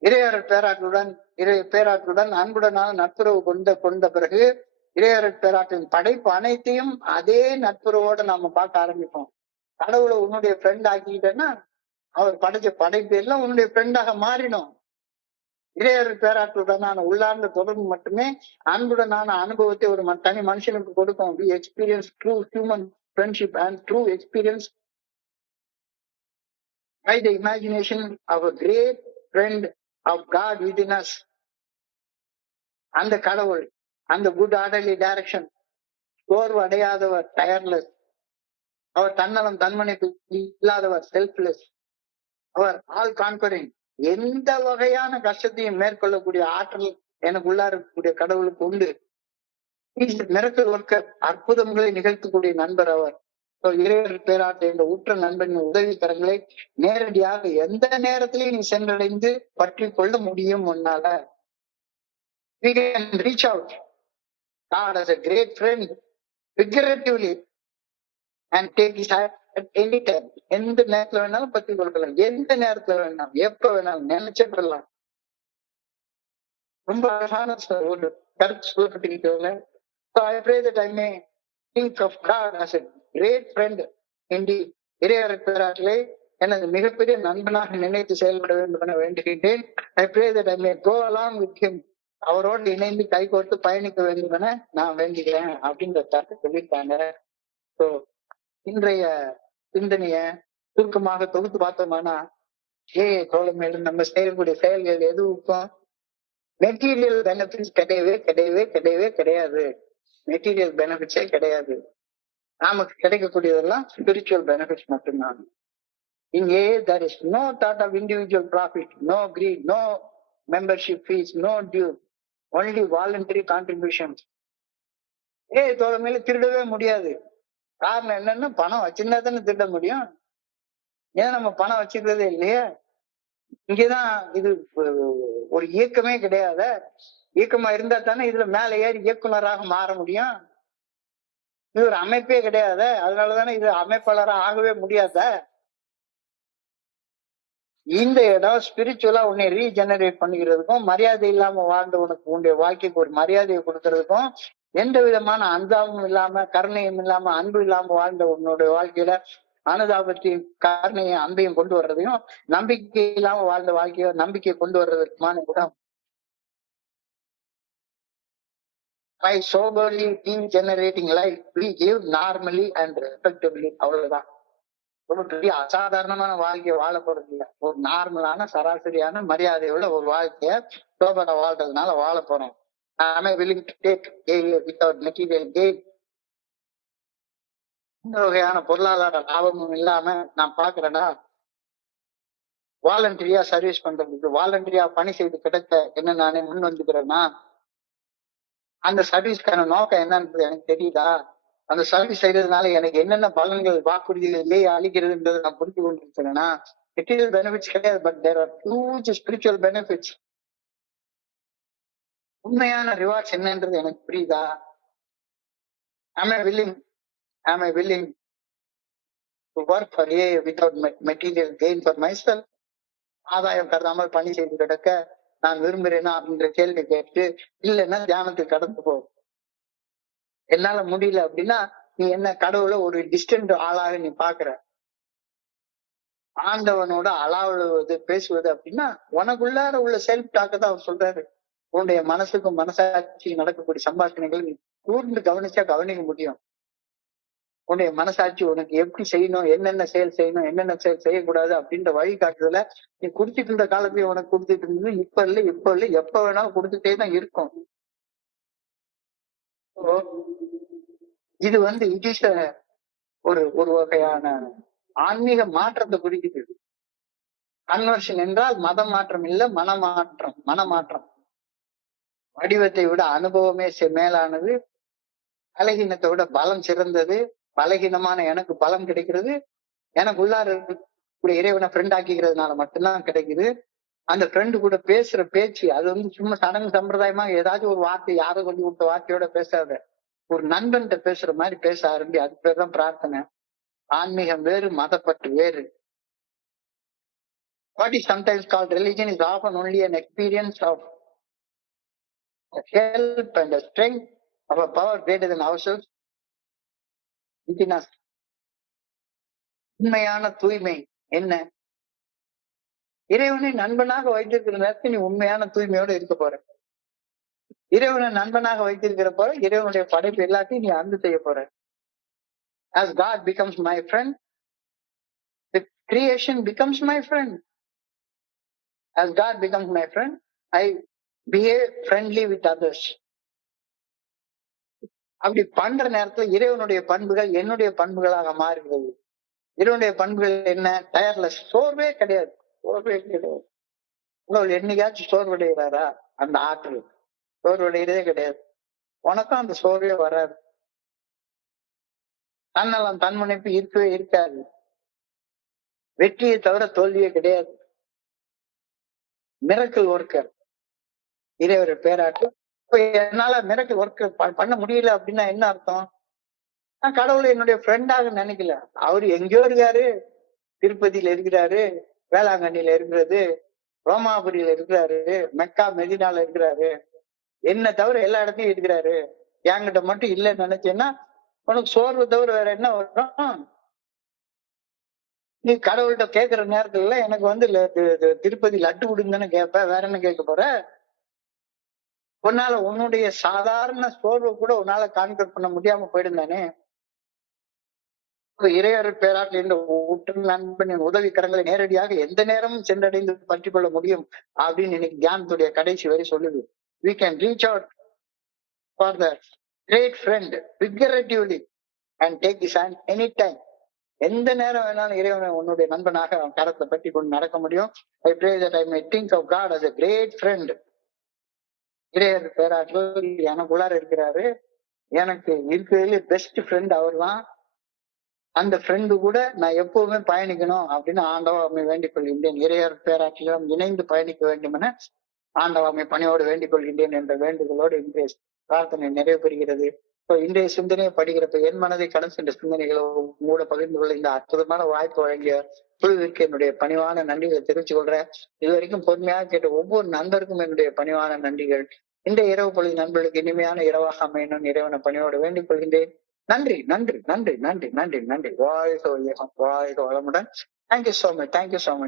இறையருள் பேராற்றுடன் அன்புடனான நட்புறவு கொண்ட பிறகு இறையருள் பேராற்றின் படைப்பு அனைத்தையும் அதே நட்புறவோட நாம பார்க்க ஆரம்பிப்போம். கடவுளை உன்னுடைய ஃப்ரெண்ட் ஆக்கிட்டேன்னா அவர் படைச்ச படைப்பு எல்லாம் உன்னுடைய ஃப்ரெண்டாக மாறிடும். இறையருள் பேராற்றுடனான உள்ளார்ந்த தொடர்பு மட்டுமே அன்புடனான அனுபவத்தை ஒரு தனி மனுஷனுக்கு கொடுக்கும். We experience true human friendship and true experience by the imagination of a great friend of God within us. அந்த கடவுள், அந்த குட் ஆர்டர்லி டைரக்ஷன், சோர்வு அடையாதவர், டயர்லெஸ். அவர் தன்னலம் தன்மனைப்பு இல்லாதவர், செல்ஃப்லெஸ். அவர் ஆல் கான்கரிங். எந்த வகையான கஷ்டத்தையும் மேற்கொள்ளக்கூடிய ஆற்றல் எனக்குள்ளா இருக்கக்கூடிய கடவுளுக்கு உண்டு. மிரக்கல் ஒர்க்கர், அற்புதங்களை நிகழ்த்தக்கூடிய நண்பர் அவர். இறையருள் பேராற்று என்ற உற்ற நண்பனின் உதவி கரங்களை நேரடியாக எந்த நேரத்திலையும் நீ சென்றடைந்து பற்றி கொள்ள முடியும் உன்னால. We can reach out God as a great friend figuratively and take his hand at any time. எந்த நேரத்துல வேணாலும் பற்றி கொள்ளலாம், எந்த நேரத்துல வேணாலும், எப்ப வேணாலும் நினைச்சிடலாம். ரொம்ப அழகான ஒரு கருத்து சொல்லப்பட்டிருக்கிறதுல. So I pray that I may think of God as a great friend indeed. இறையருள் பேராற்றலை எனது மிகப்பெரிய நண்பனாக நினைத்து செயல்பட வேண்டும் என வேண்டுகின்றேன். I pray that I may go along with him. அவரோடு இணைந்து கைகோர்த்து பயணிக்க வேண்டும் என நான் வேண்டுகிறேன் அப்படின்ற கருத்தை சொல்லியிருக்காங்க. ஸோ இன்றைய சிந்தனைய சுருக்கமாக தொகுத்து பார்த்தோம்னா, தோழமையில நம்ம செய்யக்கூடிய செயல்கள் எதுவுக்கும் மெட்டீரியல் பெனிஃபிட்ஸ் கிடையவே கிடையவே கிடையவே கிடையாது. மெட்டீரியல் பெனிஃபிட்ஸே கிடையாது. நமக்கு கிடைக்கக்கூடியதெல்லாம் ஸ்பிரிச்சுவல் பெனிஃபிட்ஸ் மட்டும்தான். இங்கே there is no thought of individual profit, no greed, no membership fees, no dues, only voluntary contributions. தோழமையில திருடவே முடியாது. காரணம் என்னன்னா, பணம் வச்சிருந்தா தானே திருட முடியும். ஏன் நம்ம பணம் வச்சுக்கிறதே இல்லையே. இங்கதான் இது ஒரு இயக்கமே கிடையாது. இயக்கமா இருந்தா தானே இதுல மேல ஏறி இயக்குனராக மாற முடியும். இது ஒரு அமைப்பே கிடையாது. அதனாலதானே இது அமைப்பாளராக ஆகவே முடியாத. இந்த இடம் ஸ்பிரிச்சுவலா உன்னை ரீஜெனரேட் பண்ணிக்கிறதுக்கும், மரியாதை இல்லாம வாழ்ந்த உனக்கு உன்னுடைய வாழ்க்கைக்கு ஒரு மரியாதையை கொடுக்கறதுக்கும், எந்த விதமான அனுதாபமும் இல்லாம கருணையும் இல்லாம அன்பு இல்லாம வாழ்ந்த உன்னுடைய வாழ்க்கையில அனுதாபத்தையும் கருணையும் அன்பையும் கொண்டு வர்றதையும், நம்பிக்கை இல்லாம வாழ்ந்த வாழ்க்கைய நம்பிக்கையை கொண்டு வர்றதுக்குமான இடம். By soberly degenerating life, we live normally and respectably. அவ்வளவுதான். ஒரு பெரிய அசாதாரணமான வாழ்க்கையை வாழ போறது இல்ல. ஒரு நார்மலான சராசரியான மரியாதையோட ஒரு வாழ்க்கைய சோபனை வாழ்றதுனால வாழ போறோம். I am willing to take without material gain. இந்த வகையான பொருளாதார லாபமும் இல்லாம நான் பாக்குறேன்னா, வாலண்டரியா சர்வீஸ் பண்றதுக்கு, வாலண்டரியா பணி செய்து கிடைக்க என்ன நானே முன் வந்துக்கிறேன்னா, அந்த சர்வீஸ்க்கான நோக்கம் என்னன்றது எனக்கு தெரியுதா? அந்த சர்வீஸ் செய்யறதுனால எனக்கு என்னென்ன பலன்கள், வாக்குறுதிகள் இல்லையே அளிக்கிறதுன்றதை நான் புரிஞ்சு கொண்டிருக்கிறேன்னா, மெட்டீரியல் பெனிஃபிட்ஸ் கிடையாது, but there are huge spiritual benefits. உண்மையான ரிவார்ட்ஸ் என்னன்றது எனக்கு புரியுதா? am I willing to work for a without material gain for myself? ஆதாயம் கருதாமல் பணி செய்து கிடக்க நான் விரும்புறேன்னா அப்படின்ற கேள்வி கேட்டு, இல்லைன்னா தியானத்துக்கு கடந்து போ. என்னால முடியல அப்படின்னா நீ என்ன கடவுளை ஒரு டிஸ்டன்ட் ஆளாக நீ பாக்குற. ஆண்டவனோட அளவுவது பேசுவது அப்படின்னா உனக்குள்ளார உள்ள செல்ஃப் டாக்க தான் அவர் சொல்றாரு. உன்னுடைய மனசுக்கும் மனசாட்சி நடக்கக்கூடிய சம்பாஷணைகள் நீ கூர்ந்து கவனிச்சா கவனிக்க முடியும். உன்னுடைய மனசாட்சி உனக்கு எப்படி செய்யணும், என்னென்ன செயல் செய்யணும், என்னென்ன செயல் செய்யக்கூடாது அப்படின்ற வழிகாட்டுதல நீ குடுத்துட்டு இருந்த காலத்தையும் உனக்கு கொடுத்துட்டு இருந்தது. இப்ப இல்லை எப்ப வேணாலும் கொடுத்துட்டே தான் இருக்கும். இது இட் இஸ் ஒரு வகையான ஆன்மீக மாற்றத்தை குறிக்குது. கன்வர்ஷன் என்றால் மத மாற்றம் இல்ல, மனமாற்றம். வடிவத்தை விட அனுபவமே மேலானது. பலகீனத்தை விட பலம் சிறந்தது. பலகீனமான எனக்கு பலம் கிடைக்கிறது. எனக்கு உள்ளார இறைவனை ஃப்ரெண்ட் ஆக்கிக்கிறதுனால மட்டும்தான் கிடைக்குது. அந்த ஃப்ரெண்டு கூட பேசுற பேச்சு அது சும்மா சடங்கு சம்பிரதாயமா ஏதாச்சும் ஒரு வார்த்தை, யாரோ சொல்லி கொடுத்த வார்த்தையோட பேசாத. ஒரு நண்பன்கிட்ட பேசுற மாதிரி பேச ஆரம்பி. அது பேர் தான் பிரார்த்தனை. ஆன்மீகம் வேறு, மதப்பற்று வேறு. What is sometimes called religion is often only an experience of help and a strength of a power greater than ourselves within us. உண்மையான தூய்மை என்ன? இறைவனை நண்பனாக வைத்திருக்கிற நேரத்தில் நீ உண்மையான தூய்மையோட இருக்க போற. இறைவனை நண்பனாக வைத்திருக்கிற போற இறைவனுடைய படைப்பு எல்லாத்தையும் நீ அன்பு செய்ய போற. As God becomes my friend, the creation becomes my friend. As God becomes my friend, I behave friendly with others. அப்படி பண்ற நேரத்துல இறைவனுடைய பண்புகள் என்னுடைய பண்புகளாக மாறுகிறது. இறைவனுடைய பண்புகள் என்ன? டயர்லெஸ், சோர்வே கிடையாது. உங்கள் என்னைக்காச்சும் சோர்வடைகிறாரா? அந்த ஆற்றல் சோர்வடைகிறதே கிடையாது. உனக்கும் அந்த சோர்வே வராது. தன்னலம் தன்முனைப்பு இருக்கவே இருக்காது. வெற்றியை தவிர தோல்வியே கிடையாது. மிரக்கல் ஒர்க்கர் இறைவர் பேராட்டு. என்னால மிரக்கல் ஒர்க் பண்ண முடியல அப்படின்னா என்ன அர்த்தம்? நான் கடவுளை என்னுடைய ஃப்ரெண்டாக நினைக்கல. அவரு எங்கேயோ இருக்காரு. திருப்பதியில இருக்கிறாரு, வேளாங்கண்ணியில இருக்கிறது, ரோமாபுரியில இருக்கிறாரு, மெக்கா மெதினால இருக்கிறாரு. என்ன தவிர எல்லா இடத்தையும் இருக்கிறாரு. என்கிட்ட மட்டும் இல்லைன்னு நினைச்சேன்னா உனக்கு சோர்வு தவிர வேற என்ன வரும்? நீ கடவுள்கிட்ட கேட்கிற நேரத்துல எனக்கு திருப்பதி லட்டு கொடுங்கன்னு கேட்ப, வேற என்ன கேட்க போற? உன்னால உன்னுடைய சாதாரண சோர்வை கூட உன்னால கான்கர் பண்ண முடியாம போயிடுந்தானே. இறையர் பேராட்டில் என்ற உற்ற நண்பனின் உதவி கரங்களை நேரடியாக எந்த நேரமும் சென்றடைந்து பற்றி கொள்ள முடியும் அப்படின்னு இன்னைக்கு தியானத்துடைய கடைசி வரை சொல்லுது. We can reach out for the great friend figuratively and take his hand anytime. எந்த நேரம் வேணாலும் இறைவனை உன்னுடைய நண்பனாக அவன் கரத்தை பற்றி கொண்டு நடக்க முடியும். I pray that I may think of God as a great friend. இறையர் பேராற்றல் எனக்குள்ளார இருக்கிறாரு. எனக்கு இருக்கிறதுல பெஸ்ட் ஃப்ரெண்ட் அவர் தான். அந்த ஃப்ரெண்டு கூட நான் எப்பவுமே பயணிக்கணும் அப்படின்னு ஆண்டவாமை வேண்டிக் கொள்கின்றேன். இறையர் பேராற்றிலும் இணைந்து பயணிக்க வேண்டும் என ஆண்டவாமை பணியோடு வேண்டிக் கொள்கின்றேன் என்ற வேண்டுதலோடு இன்றைய பிரார்த்தனை நிறைவு பெறுகிறது. இன்றைய சிந்தனையை படிக்கிறப்ப என் மனதை கடன் சென்ற சிந்தனைகளை கூட பகிர்ந்து கொள்ள இந்த அற்புதமான வாய்ப்பு வழங்கிய குழுவிற்கு என்னுடைய பணிவான நன்றிகளை தெரிவித்துக் கொள்றேன். இதுவரைக்கும் பொறுமையாக கேட்ட ஒவ்வொரு நண்பருக்கும் என்னுடைய பணிவான நன்றிகள். இன்றைய இரவு பொழுது நண்பர்களுக்கு இனிமையான இரவாக அமையணும் இறைவன பணியோடு வேண்டிக் கொள்கின்றேன். நன்றி நன்றி நன்றி நன்றி நன்றி நன்றி. வாழ்க வளமுடன். Thank you so much.